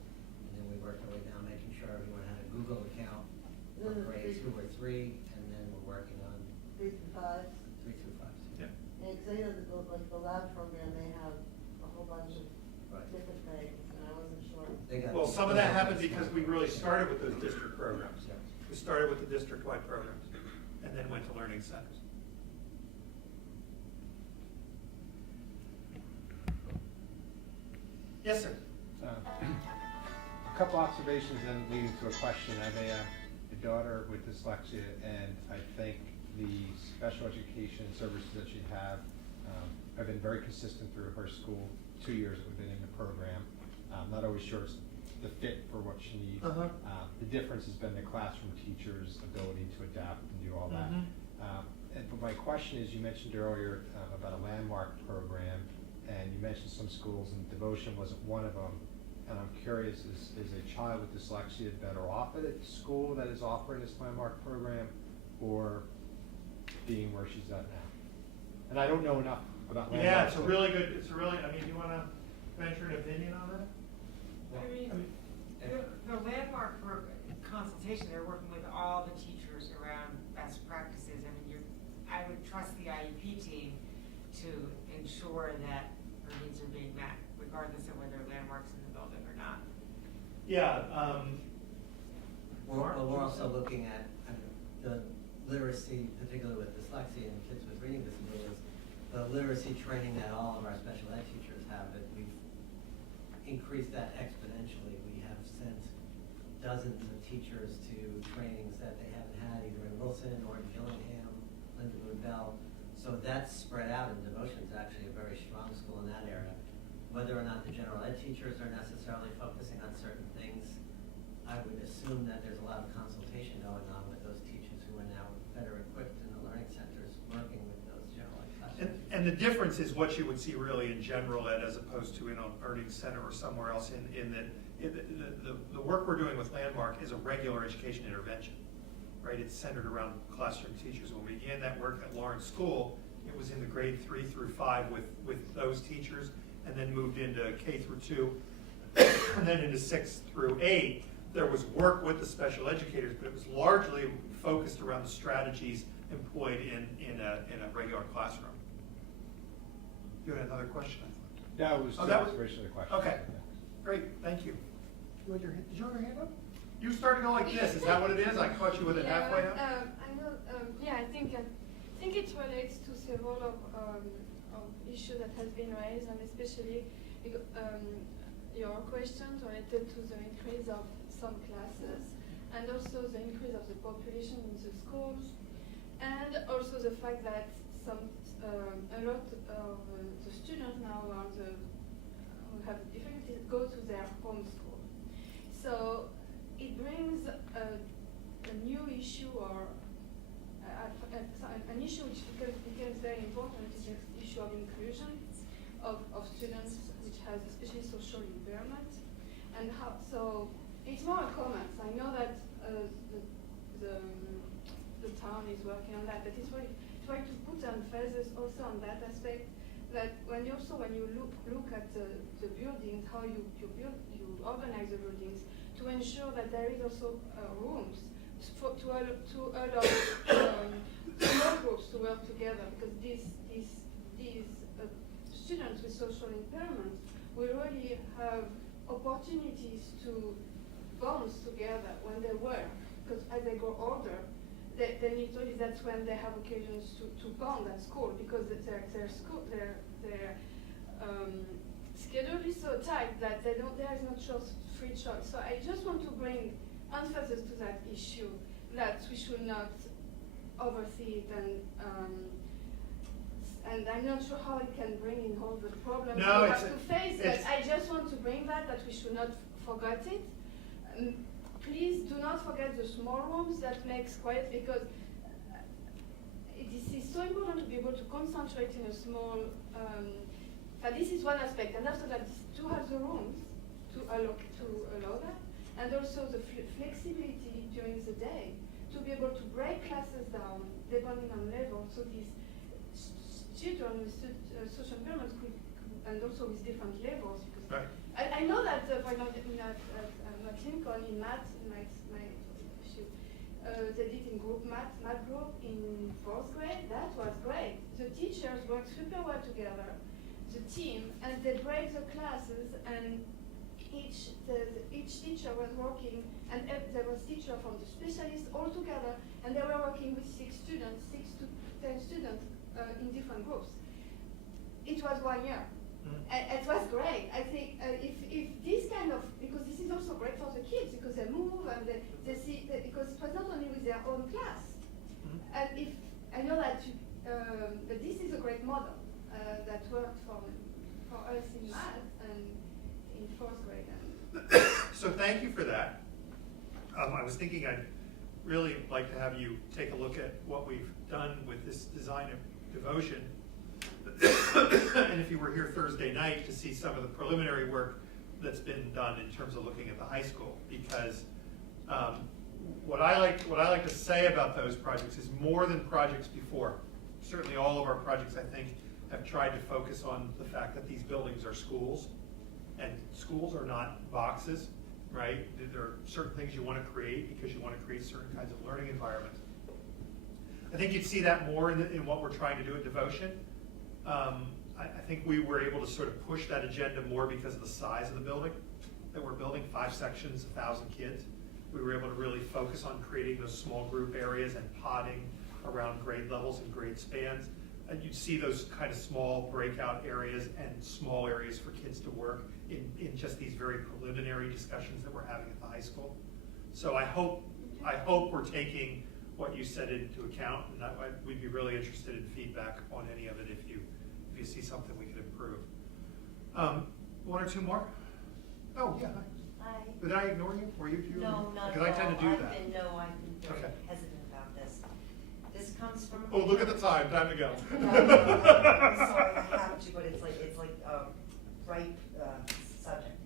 And then we worked our way down, making sure everyone had a Google account for grade 2 or 3, and then we're working on 3 through 5? 3 through 5. Yeah. Yeah, because I know that like the lab program, they have a whole bunch of Right. different things, and I wasn't sure. They got- Well, some of that happened because we really started with those district programs. Yeah. We started with the district-wide programs and then went to learning centers. Yes, sir. A couple observations and leading to a question. I have a daughter with dyslexia, and I think the special education services that she have been very consistent through her school 2 years that we've been in the program. Not always sure it's the fit for what she needs. Uh-huh. The difference has been the classroom teacher's ability to adapt and do all that. But my question is, you mentioned earlier about a landmark program, and you mentioned some schools, and devotion wasn't one of them. And I'm curious, is a child with dyslexia better off at a school that is offering this landmark program, or being where she's at now? And I don't know enough about landmark. Yeah, it's a really, I mean, do you want to venture an opinion on that? I mean, the landmark for consultation, they're working with all the teachers around best practices. I mean, I would trust the IEP team to ensure that her needs are being met, regardless of whether landmark's in the building or not. Yeah. We're also looking at the literacy, particularly with dyslexia and kids with reading disabilities, the literacy training that all of our special ed teachers have, that we've increased that exponentially. We have sent dozens of teachers to trainings that they haven't had either in Wilson or in Gillingham, Lindenwood Bell. So that's spread out, and Devotion's actually a very strong school in that area. Whether or not the general ed teachers are necessarily focusing on certain things, I would assume that there's a lot of consultation going on with those teachers who are now better equipped in the learning centers working with those general ed classrooms. And the difference is what you would see really in general ed as opposed to in a learning center or somewhere else in that the work we're doing with Landmark is a regular education intervention, right? It's centered around classroom teachers. When we began that work at Lawrence School, it was in the grade 3 through 5 with those teachers, and then moved into K through 2, and then into 6 through 8. There was work with the special educators, but it was largely focused around the strategies employed in a regular classroom. You had another question, I thought. Yeah, it was Oh, the that was- observation of the question. Okay, great, thank you. Did you have your hand up? You started going like this, is that what it is? I caught you with it halfway up? I know, I think it relates to several of issues that has been raised, and especially your questions related to the increase of some classes, and also the increase of the population in the schools, and also the fact that a lot of the students now who have difficulties go to their home school. So it brings a new issue or an issue which becomes very important is the issue of inclusion of students which has especially social impairment. And how, so it's more a comment. I know that the town is working on that, but it's really try to put emphasis also on that aspect, that when you look at the buildings, how you organize the buildings, to ensure that there is also rooms to allow small groups to work together, because these students with social impairments will really have opportunities to bond together when they work, because as they grow older, they need to, that's when they have occasions to bond at school, because their schedule is so tight that there is no free choice. So I just want to bring emphasis to that issue, that we should not oversee it, and I'm not sure how it can bring in all the problems No, we have to face, but I just want to bring that we should not forget it. Please do not forget the small rooms that makes quiet, because it is so important to be able to concentrate in a small, this is one aspect, and after that, to have the rooms to allow that, and also the flexibility during the day, to be able to break classes down depending on level, so these children with social impairments and also with different levels, because Right. I know that, for example, at Lincoln in math, my issue, they did in math group in 4th grade. That was great. The teachers worked super well together, the team, and they break the classes, and each teacher was working, and there was teacher from the specialists all together, and they were working with 6 to 10 students in different groups. It was 1 year. It was great. I think if this kind of, because this is also great for the kids, because they move and they see, because it was not only with their own class. And if I know that, but this is a great model that worked for us in math and in 4th grade. So thank you for that. I was thinking I'd really like to have you take a look at what we've done with this design of devotion. And if you were here Thursday night to see some of the preliminary work that's been done in terms of looking at the high school, because what I like to say about those projects is more than projects before. Certainly all of our projects, I think, have tried to focus on the fact that these buildings are schools, and schools are not boxes, right? There are certain things you want to create because you want to create certain kinds of learning environments. I think you'd see that more in what we're trying to do at Devotion. I think we were able to sort of push that agenda more because of the size of the building that we're building, 5 sections, 1,000 kids. We were able to really focus on creating those small group areas and podding around grade levels and grade spans. And you'd see those kind of small breakout areas and small areas for kids to work in just these very preliminary discussions that we're having at the high school. So I hope we're taking what you said into account, and we'd be really interested in feedback on any of it if you see something we could improve. 1 or 2 more? Oh, yeah. Hi. Did I ignore you? Were you? No, not at all. Because I tend to do that. I've been very Okay. hesitant about this. This comes from. Oh, look at the time. Time to go. No, I'm sorry, I have to, but it's like a ripe subject.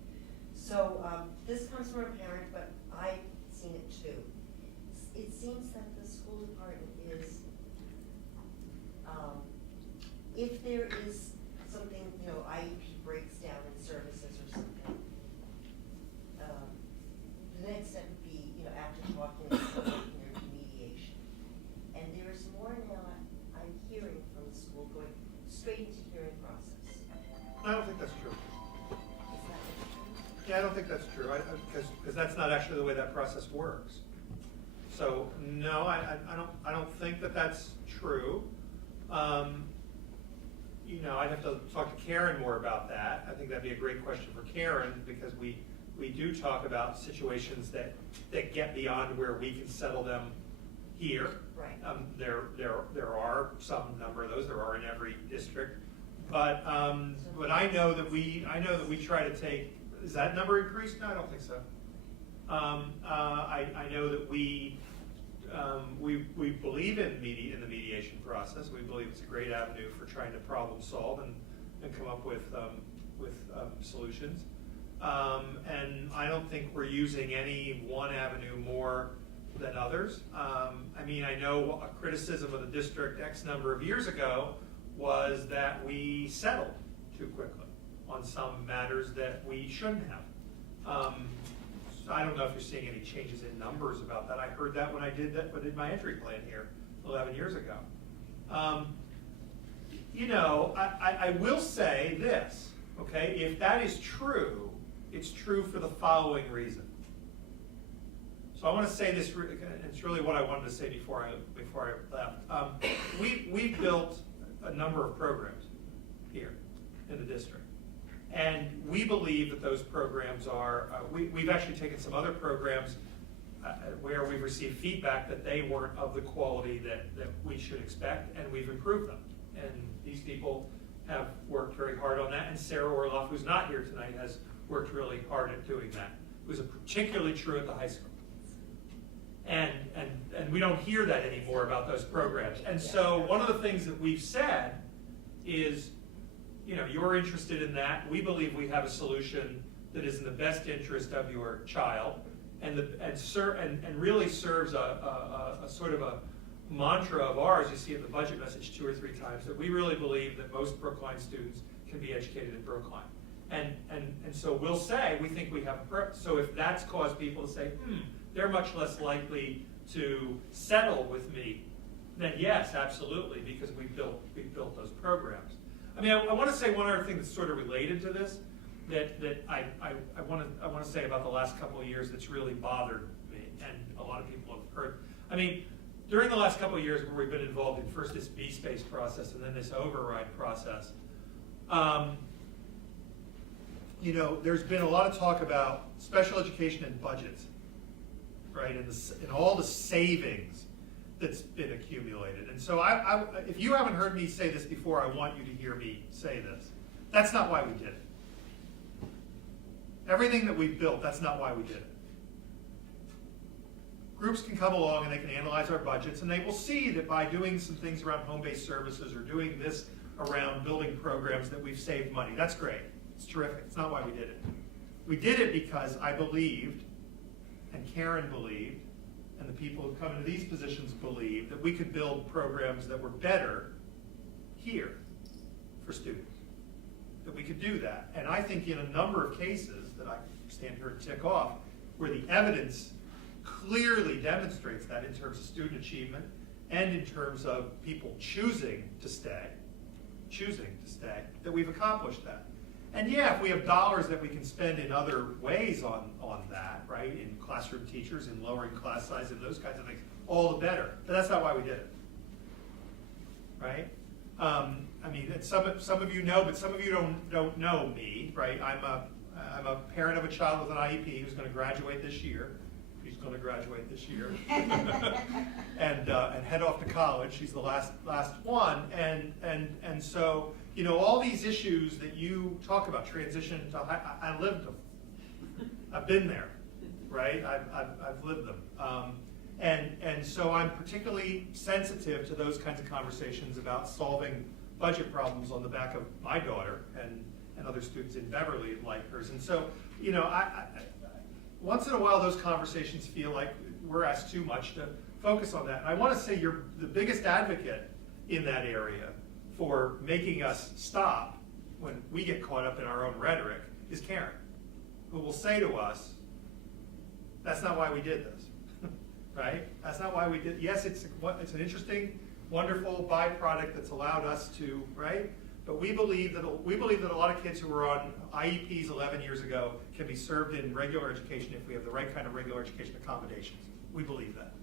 So this comes from a parent, but I've seen it too. It seems that the school department is, if there is something, IEP breaks down in services or something, the next step would be, after talking to the there be mediation. And there is more now I'm hearing from the school going straight into hearing process. I don't think that's true. Is that true? Yeah, I don't think that's true, because that's not actually the way that process works. So no, I don't think that that's true. I'd have to talk to Karen more about that. I think that'd be a great question for Karen, because we do talk about situations that get beyond where we can settle them here. Right. There are some number of those. There are in every district, but I know that we try to take. Is that number increased? No, I don't think so. I know that we we believe in the mediation process. We believe it's a great avenue for trying to problem solve and come up with solutions. And I don't think we're using any one avenue more than others. I mean, I know a criticism of the district X number of years ago was that we settled too quickly on some matters that we shouldn't have. So I don't know if you're seeing any changes in numbers about that. I heard that when I did my entry plan here 11 years ago. You know, I will say this, okay? If that is true, it's true for the following reason. So I want to say this, it's really what I wanted to say before I left. We built a number of programs here in the district. And we believe that those programs are, we've actually taken some other programs where we've received feedback that they weren't of the quality that we should expect, and we've improved them. And these people have worked very hard on that, and Sarah Orloff, who's not here tonight, has worked really hard at doing that. It was particularly true at the high school. And we don't hear that anymore about those programs. And so one of the things that we've said is, you know, you're interested in that. We believe we have a solution that is in the best interest of your child, and really serves a sort of a mantra of ours. You see it in the budget message 2 or 3 times, that we really believe that most Brookline students can be educated in Brookline. And so we'll say we think we have so if that's caused people to say, they're much less likely to settle with me, then yes, absolutely, because we've built those programs. I mean, I want to say one other thing that's sort of related to this that I want to say about the last couple of years that's really bothered me, and a lot of people have heard. I mean, during the last couple of years where we've been involved in first this B-Space process and then this override process, you know, there's been a lot of talk about special education and budgets, right, and all the savings that's been accumulated. And so if you haven't heard me say this before, I want you to hear me say this. That's not why we did it. Everything that we've built, that's not why we did it. Groups can come along and they can analyze our budgets, and they will see that by doing some things around home-based services or doing this around building programs that we've saved money. That's great. It's terrific. It's not why we did it. We did it because I believed, and Karen believed, and the people who come into these positions believe that we could build programs that were better here for students, that we could do that. And I think in a number of cases that I stand here and tick off, where the evidence clearly demonstrates that in terms of student achievement and in terms of people choosing to stay, that we've accomplished that. And yeah, if we have dollars that we can spend in other ways on that, right, in classroom teachers, in lowering class size, and those kinds of things, all the better. But that's not why we did it, right? I mean, some of you know, but some of you don't know me, right? I'm a parent of a child with an IEP who's going to graduate this year. She's going to graduate this year, and head off to college. She's the last one, and so. You know, all these issues that you talk about, transition to, I lived them. I've been there, right? I've lived them. And so I'm particularly sensitive to those kinds of conversations about solving budget problems on the back of my daughter and other students in Beverly like hers. And so, you know, I once in a while those conversations feel like we're asked too much to focus on that. And I want to say you're the biggest advocate in that area for making us stop when we get caught up in our own rhetoric is Karen, who will say to us, that's not why we did this, right? That's not why we did. Yes, it's an interesting, wonderful byproduct that's allowed us to, right? But we believe that a lot of kids who were on IEPs 11 years ago can be served in regular education if we have the right kind of regular education accommodations. We believe that.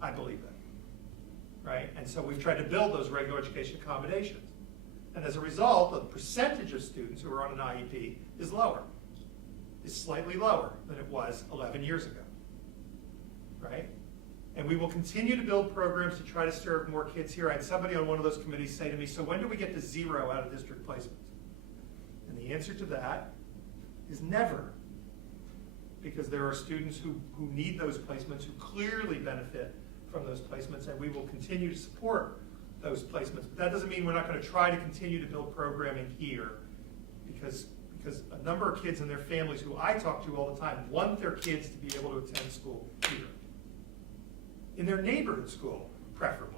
I believe that. Right? And so we've tried to build those regular education accommodations. And as a result, the percentage of students who are on an IEP is lower, is slightly lower than it was 11 years ago. Right? And we will continue to build programs to try to serve more kids here. I had somebody on one of those committees say to me, so when do we get to 0 out of district placements? And the answer to that is never. Because there are students who need those placements, who clearly benefit from those placements, and we will continue to support those placements. But that doesn't mean we're not going to try to continue to build programming here, because a number of kids and their families who I talk to all the time want their kids to be able to attend school here, in their neighborhood school, preferably.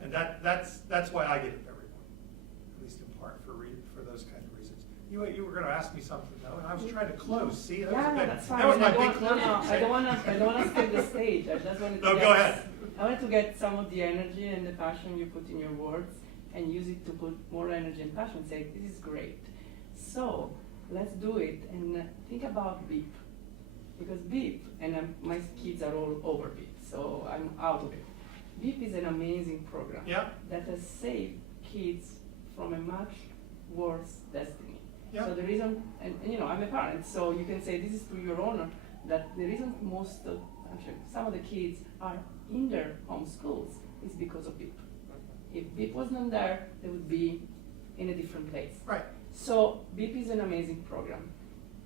And that's why I get it every morning, at least in part for those kind of reasons. You were going to ask me something though, and I was trying to close. See, that was, Yeah, that's fine. that was my I big don't- closing. no, I don't wanna take the stage. I just wanted to No, go ahead. I wanted to get some of the energy and the passion you put in your words and use it to put more energy and passion. Say, this is great. So let's do it and think about BIP. Because BIP, and my kids are all over BIP, so I'm out of it. BIP is an amazing program Yeah. that has saved kids from a much worse destiny. Yeah. So the reason, and you know, I'm a parent, so you can say this is to your honor, that the reason actually, some of the kids are in their home schools is because of BIP. If BIP wasn't there, they would be in a different place. Right. So BIP is an amazing program.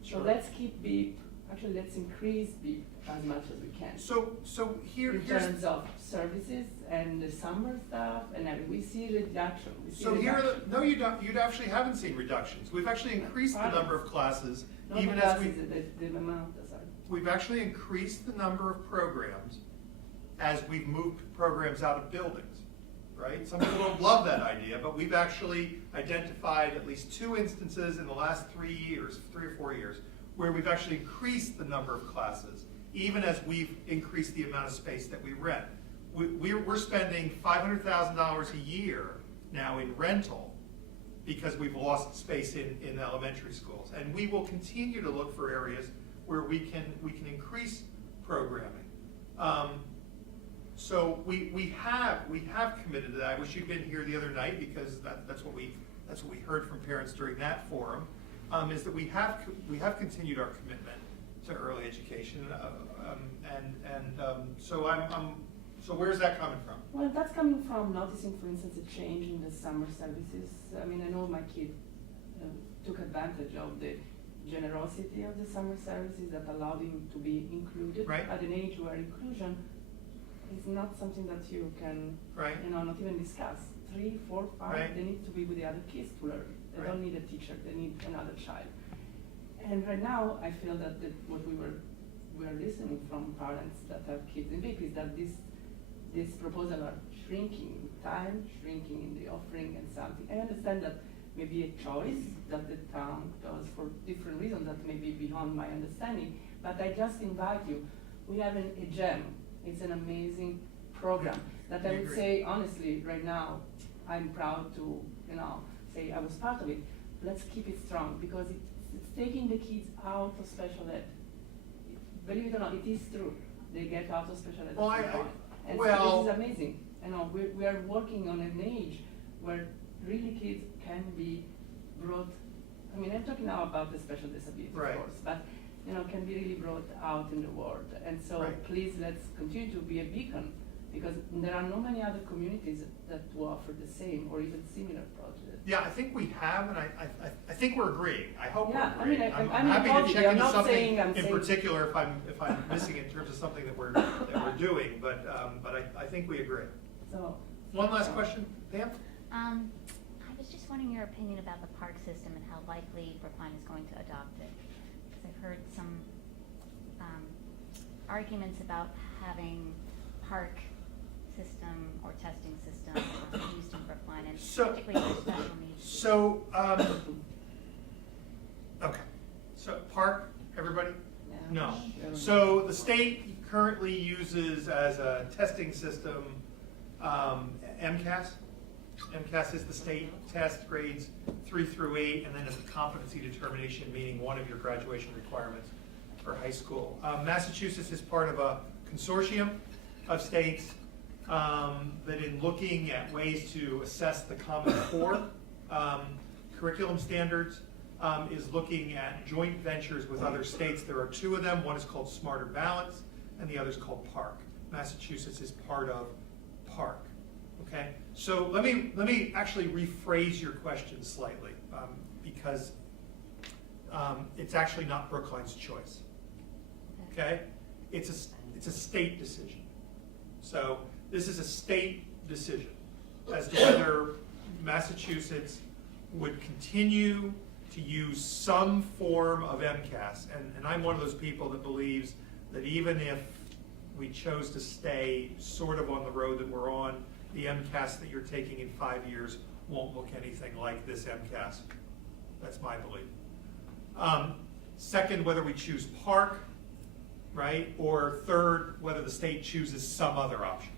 Sure. So let's keep BIP, actually let's increase BIP as much as we can. So In here's terms of services and the summer stuff, and we see reduction. so here are the, no, you don't. You actually haven't seen reductions. We've actually increased the number of classes, Not even the as we. classes, the amount, sorry. We've actually increased the number of programs as we've moved programs out of buildings, right? Some people don't love that idea, but we've actually identified at least 2 instances in the last 3 or 4 years, where we've actually increased the number of classes, even as we've increased the amount of space that we rent. We're spending $500,000 a year now in rental because we've lost space in elementary schools. And we will continue to look for areas where we can increase programming. So we have committed to that. I wish you'd been here the other night, because that's what we heard from parents during that forum, is that we have continued our commitment to early education, so where's that coming from? Well, that's coming from noticing, for instance, a change in the summer services. I mean, I know my kid took advantage of the generosity of the summer services that allowed him to be included Right. at an age where inclusion is not something that you can, Right. not even discuss. 3, 4, 5, Right. they need to be with the other kids to learn. They Right. don't need a teacher, they need another child. And right now, I feel that what we are listening from parents that have kids in BIP is that this proposal are shrinking in time, shrinking in the offering and something. I understand that may be a choice that the town does for different reasons that may be beyond my understanding, but I just invite you. We have a gem. It's an amazing program that I We would agree. say, honestly, right now, I'm proud to, say I was part of it. Let's keep it strong, because it's taking the kids out of special ed. Believe it or not, it is true. They get out of special ed. Well, at some point. And well- so this is amazing. We are working on an age where really kids can be brought, I mean, I'm talking now about the special disability, Right. of course, but, can be really brought out in the world. And so Right. please, let's continue to be a beacon, because there are not many other communities that will offer the same or even similar projects. Yeah, I think we have, and I think we're agreeing. I hope Yeah, we're I mean, agreeing. I'm I'm happy involved to in check it. I'm into not something saying I'm in saying- particular if I'm missing in terms of something that we're doing, but I think we agree. So. One last question, Pam? I was just wondering your opinion about the park system and how likely Brookline is going to adopt it. Because I've heard some arguments about having park system or testing system used in Brookline, and So- particularly for special needs. So, okay, so park, everybody? No. So the state currently uses as a testing system MCAS. MCAS is the state test grades 3 through 8, and then as a competency determination, meaning one of your graduation requirements for high school. Massachusetts is part of a consortium of states that in looking at ways to assess the Common Core curriculum standards is looking at joint ventures with other states. There are 2 of them. One is called Smarter Balance, and the other is called PARC. Massachusetts is part of PARC. Okay, so let me actually rephrase your question slightly, because it's actually not Brookline's choice. Okay, it's a state decision. So this is a state decision as to whether Massachusetts would continue to use some form of MCAS. And I'm one of those people that believes that even if we chose to stay sort of on the road that we're on, the MCAS that you're taking in 5 years won't look anything like this MCAS. That's my belief. Second, whether we choose Park, right? Or third, whether the state chooses some other option.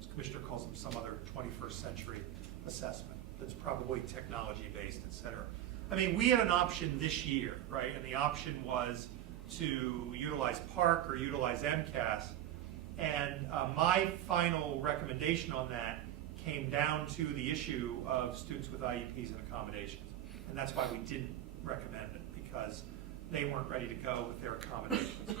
The commissioner calls them some other 21st century assessment that's probably technology-based, et cetera. I mean, we had an option this year, right? And the option was to utilize Park or utilize MCAS. And my final recommendation on that came down to the issue of students with IEPs and accommodations. And that's why we didn't recommend it, because they weren't ready to go with their accommodations.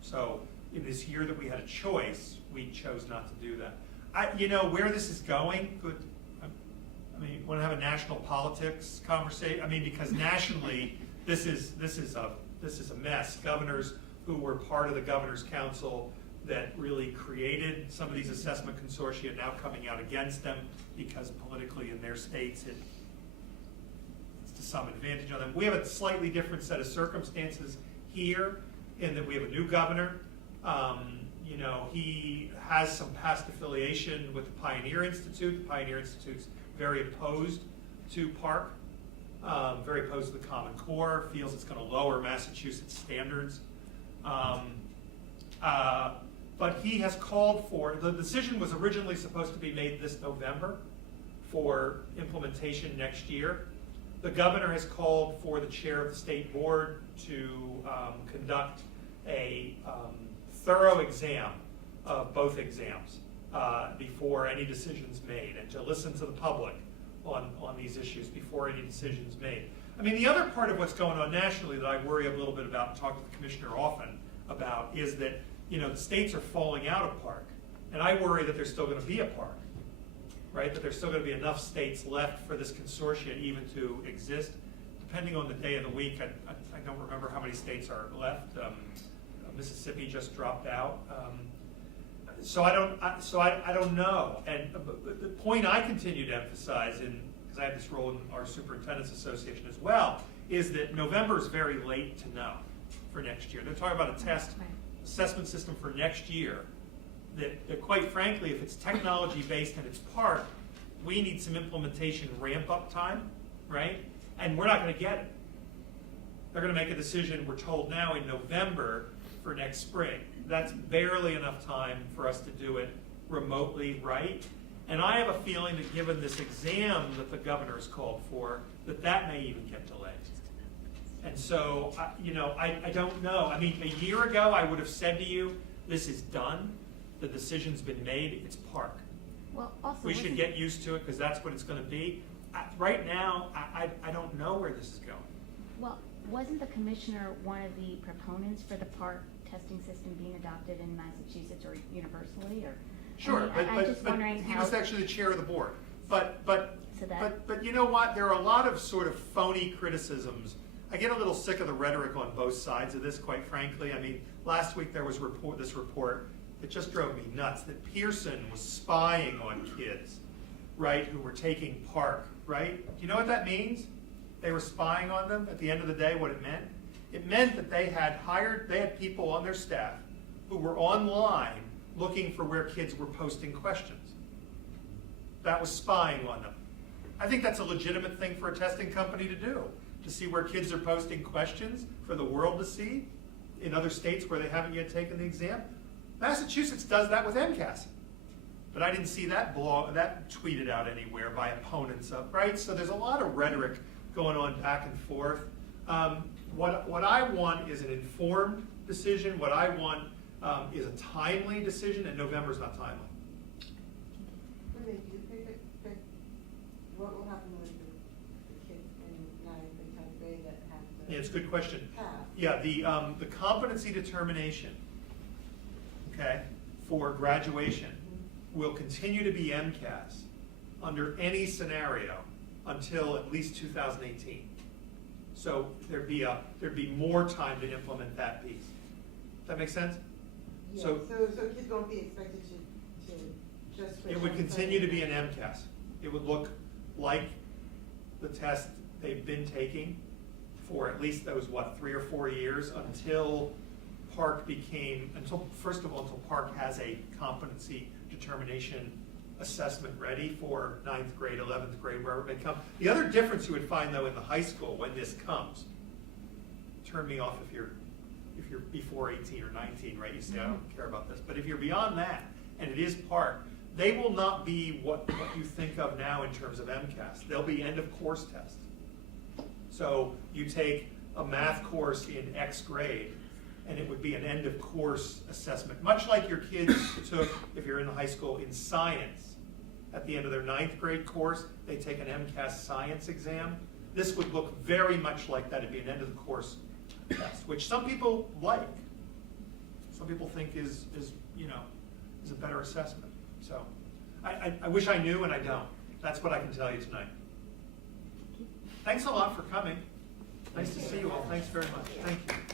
So in this year that we had a choice, we chose not to do that. You know, where this is going, I mean, want to have a national politics conversation? I mean, because nationally, this is a mess. Governors who were part of the Governor's Council that really created some of these assessment consortia now coming out against them because politically in their states it's to some advantage of them. We have a slightly different set of circumstances here in that we have a new governor. You know, he has some past affiliation with the Pioneer Institute. The Pioneer Institute's very opposed to Park, very opposed to the Common Core, feels it's going to lower Massachusetts standards. But he has called for, the decision was originally supposed to be made this November for implementation next year. The governor has called for the chair of the state board to conduct a thorough exam of both exams before any decision's made, and to listen to the public on these issues before any decision's made. I mean, the other part of what's going on nationally that I worry a little bit about and talk to the commissioner often about is that, you know, the states are falling out of Park, and I worry that there's still going to be a Park, right? That there's still going to be enough states left for this consortium even to exist. Depending on the day of the week, I don't remember how many states are left. Mississippi just dropped out. So I don't know. And the point I continue to emphasize, because I have this role in our Superintendent's Association as well, is that November is very late to know for next year. They're talking about a test assessment system for next year that quite frankly, if it's technology-based and it's Park, we need some implementation ramp-up time, right? And we're not going to get it. They're going to make a decision, we're told now, in November for next spring. That's barely enough time for us to do it remotely right. And I have a feeling that given this exam that the governor has called for, that may even get delayed. And so, you know, I don't know. I mean, a year ago, I would have said to you, this is done. The decision's been made. It's Park. Well, also, we should get used to it because that's what it's going to be. Right now, I don't know where this is going. well, wasn't the commissioner one of the proponents for the Park testing system being adopted in Massachusetts or universally, or? Sure, I mean, I'm just but wondering he how. was actually the chair of the board. But you know what? There are a lot of sort of phony criticisms. I get a little sick of the rhetoric on both sides of this, quite frankly. I mean, last week there was this report that just drove me nuts, that Pearson was spying on kids, right, who were taking Park, right? Do you know what that means? They were spying on them. At the end of the day, what it meant? It meant that they had people on their staff who were online looking for where kids were posting questions. That was spying on them. I think that's a legitimate thing for a testing company to do, to see where kids are posting questions for the world to see in other states where they haven't yet taken the exam. Massachusetts does that with MCAS. But I didn't see that tweeted out anywhere by opponents of, right? So there's a lot of rhetoric going on back and forth. What I want is an informed decision. What I want is a timely decision, and November's not timely. When they do pick, what will happen with the kids in 9th and 10th grade that have to? Yeah, it's a good question. Pass? Yeah, the competency determination, okay, for graduation will continue to be MCAS under any scenario until at least 2018. So there'd be more time to implement that piece. Does that make sense? Yeah, So- so kids won't be expected to just. switch It would on continue to be an Sunday. MCAS. It would look like the test they've been taking for at least those, 3 or 4 years until first of all, until Park has a competency determination assessment ready for 9th grade, 11th grade, wherever it may come. The other difference you would find though in the high school when this comes, turn me off if you're before 18 or 19, right? You say, I don't care about this. But if you're beyond that, and it is Park, they will not be what you think of now in terms of MCAS. They'll be end of course tests. So you take a math course in X grade, and it would be an end of course assessment, much like your kids took, if you're in the high school, in science. At the end of their 9th grade course, they take an MCAS science exam. This would look very much like that. It'd be an end of the course test, which some people like. Some people think is a better assessment. So I wish I knew, and I don't. That's what I can tell you tonight. Thanks a lot for coming. Nice to see you all. Thanks very much. Thank you.